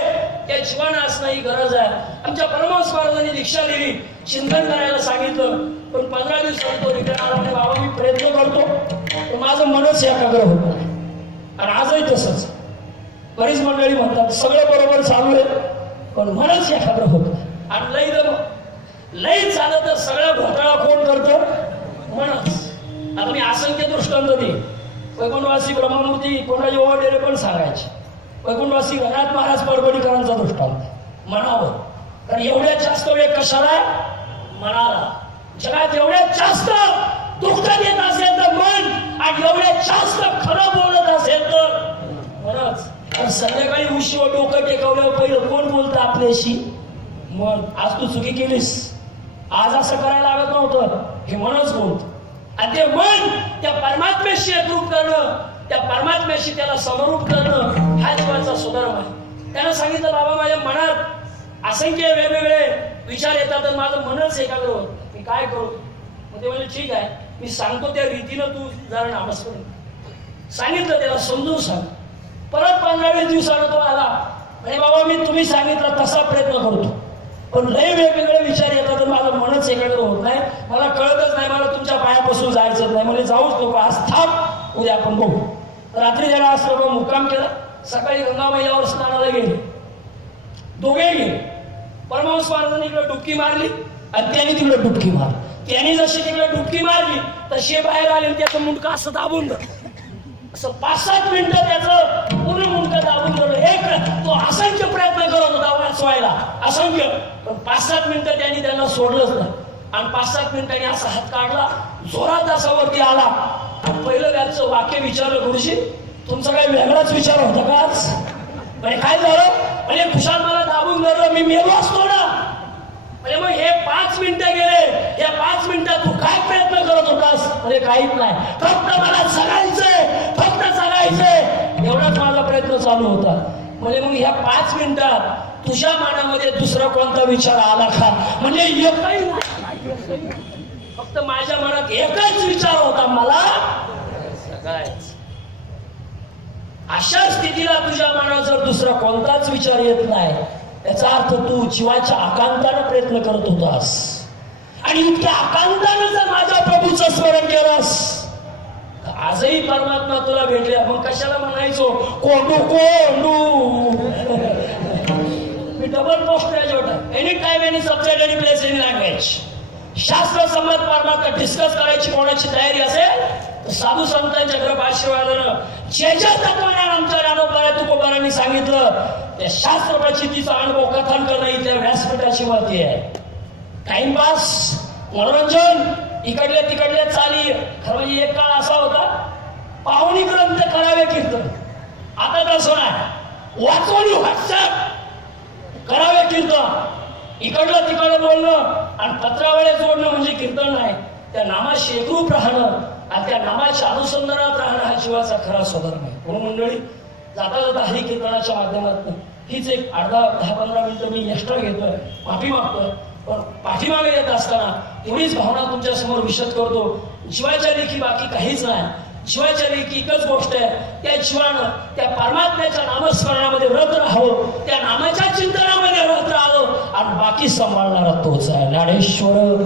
त्या जीवन असणं ही गरज आहे. आमच्या परमहंस महाराजांनी दीक्षा दिली, चिंतन करायला सांगितलं, पण 15 दिवसांनी तो रिटर्न आला, म्हणजे बाबा मी प्रयत्न करतो पण माझं मनच एकाग्र होत नाही. आणि आजही तसंच बरीच मंडळी म्हणतात सगळं बरोबर चालू आहे पण मनच एकाग्र होत नाही. आणि लई झालं तर सगळं घोटाळा कोण करतं? मनच. आता मी असंख्य दृष्टांत देईन. वैकुंठवासी ब्रह्ममूर्ती कोणाचे ओवाडेरे पण सांगायचे. वैकुंठवासी रघुनाथ महाराज परभणीकरांचा दृष्टांत मनावर. कारण एवढ्यात जास्त वेळ कशाला? मनाला. जगात एवढ्यात जास्त दुःख देत असेल तर मन, आणि एवढ्यात जास्त खरं बोलत असेल तर मनच. तर संध्याकाळी उशीवर डोकं टेकवल्यावर पहिलं कोण बोलतं आपल्याशी? मन. आज तू चुकी केलीस, आज असं करायला लागत नव्हतं, हे मनच बोलत. आणि ते मन त्या परमात्म्याशी एकरूप करणं, त्या परमात्म्याशी त्याला समरूप करणं हा जीवाचा सुधर्म आहे. त्यानं सांगितलं बाबा माझ्या मनात असंख्य वेगवेगळे विचार येतात आणि माझं मनच एकाग्र होत, मी काय करू? मग ते म्हणजे ठीक आहे, मी सांगतो त्या रीतीनं तू जरा नामस्मरण. सांगितलं त्याला समजून सांग. परत 15-20 दिवसानं तो आला, म्हणजे बाबा मी तुम्ही सांगितलं तसा प्रयत्न करतो, पण लय वेगवेगळे विचार येतात तर माझं मनच एकाग्र होत नाही, मला कळतच नाही, मला तुमच्या पायापासून जायचं नाही, म्हणजे जाऊच नको, आज थांब, उद्या आपण बघू. रात्री त्याला असं मुक्काम केला. सकाळी गंगामैयावर स्नानाला गेले, दोघे गेले. परमहंस महाराजांनी इकडे डुबकी मारली आणि त्याने तिकडे डुबकी मारली. त्याने जशी तिकडे डुबकी मारली तशी बाहेर आले आणि त्याचं मुंडकं असं दाबून असं 5-7 मिनिटं त्याचं पूर्ण मुंडकं दाबून धरलं. तो असंख्य प्रयत्न वाचवायला असंख्य, पण 5-7 मिनिटं त्यांना सोडलंच नाही. आणि 5-7 मिनिटांनी असा हात काढला, जोरात असा वरती आला. पहिलं व्याजचं वाक्य विचारलं, गुरुजी तुमचा काही वेगळाच विचार होता का आज? म्हणजे काय झालं? म्हणजे खुशाल मला दाबून धरलं, मी मेलो असतो ना. म्हणजे मग हे 5 मिनिटं गेले, या 5 मिनिटात तू काय प्रयत्न करत होतास? म्हणजे काहीच नाही, फक्त मला जगायचंय, फक्त जगायचंय, एवढाच माझा प्रयत्न चालू होता. म्हणजे मग ह्या 5 मिनिटात तुझ्या मनामध्ये दुसरा कोणता विचार आला का? म्हणजे एकही नाही, फक्त माझ्या मनात एकच विचार होता, मला जगायचं. अशा स्थितीला तुझ्या मनात जर दुसरा कोणताच विचार येत नाही, याचा अर्थ तू जीवाच्या आकांताने प्रयत्न करत होतास. आणि इतक्या आकांताने जर माझ्या प्रभूचं स्मरण केलंस, आजही परमात्मा तुला भेटले. मग कशाला म्हणायचो कोंडू कोंडू? मी डबल पोस्ट ग्रॅज्युएट आहे. Any time any subject any place any language. शास्त्र संमत परमात्मा डिस्कस करायची कोणाची तयारी असेल, साधू संतांच्या कृपा आशीर्वादानं जे तत्वज्ञान आमच्या ज्ञानोबा तुकोबारांनी सांगितलं, त्या शास्त्र प्रचितीचा अनुभव कथन करणं इथल्या व्यासपीठाची वरती आहे. टाइमपास, मनोरंजन, इकडल्या तिकडल्या चाली. खरं म्हणजे एक काळ असा होता, पाहुणी ग्रंथ करावे कीर्तन. आता तसं नाही, वाचवणी व्हॉट्सअप करावे कीर्तन. इकडलं तिकडं बोलणं आणि पत्रावळे जोडणं म्हणजे कीर्तन नाही. त्या नामाशी एकरूप राहणं आणि त्या नामाच्या अनुसंधानात राहणं हा जीवाचा खरा स्वधर्म आहे. म्हणून मंडळी, जाता जाता हरी कीर्तनाच्या माध्यमातून हीच एक 10-15 मिनिटं मी एक्स्ट्रा घेतोय, माफी मागतोय. पण पाठीमागे येत असताना एवढीच भावना तुमच्या समोर विशद करतो. जीवाच्या लेखी बाकी काहीच नाही. जीवाच्या लेखी एकच गोष्ट आहे, त्या जीवानं त्या परमात्म्याच्या नामस्मरणामध्ये रत राहावं, त्या नामाच्या चिंतनामध्ये रत राहावं, आणि बाकी सांभाळणारा तोच आहे ज्ञानेश्वर.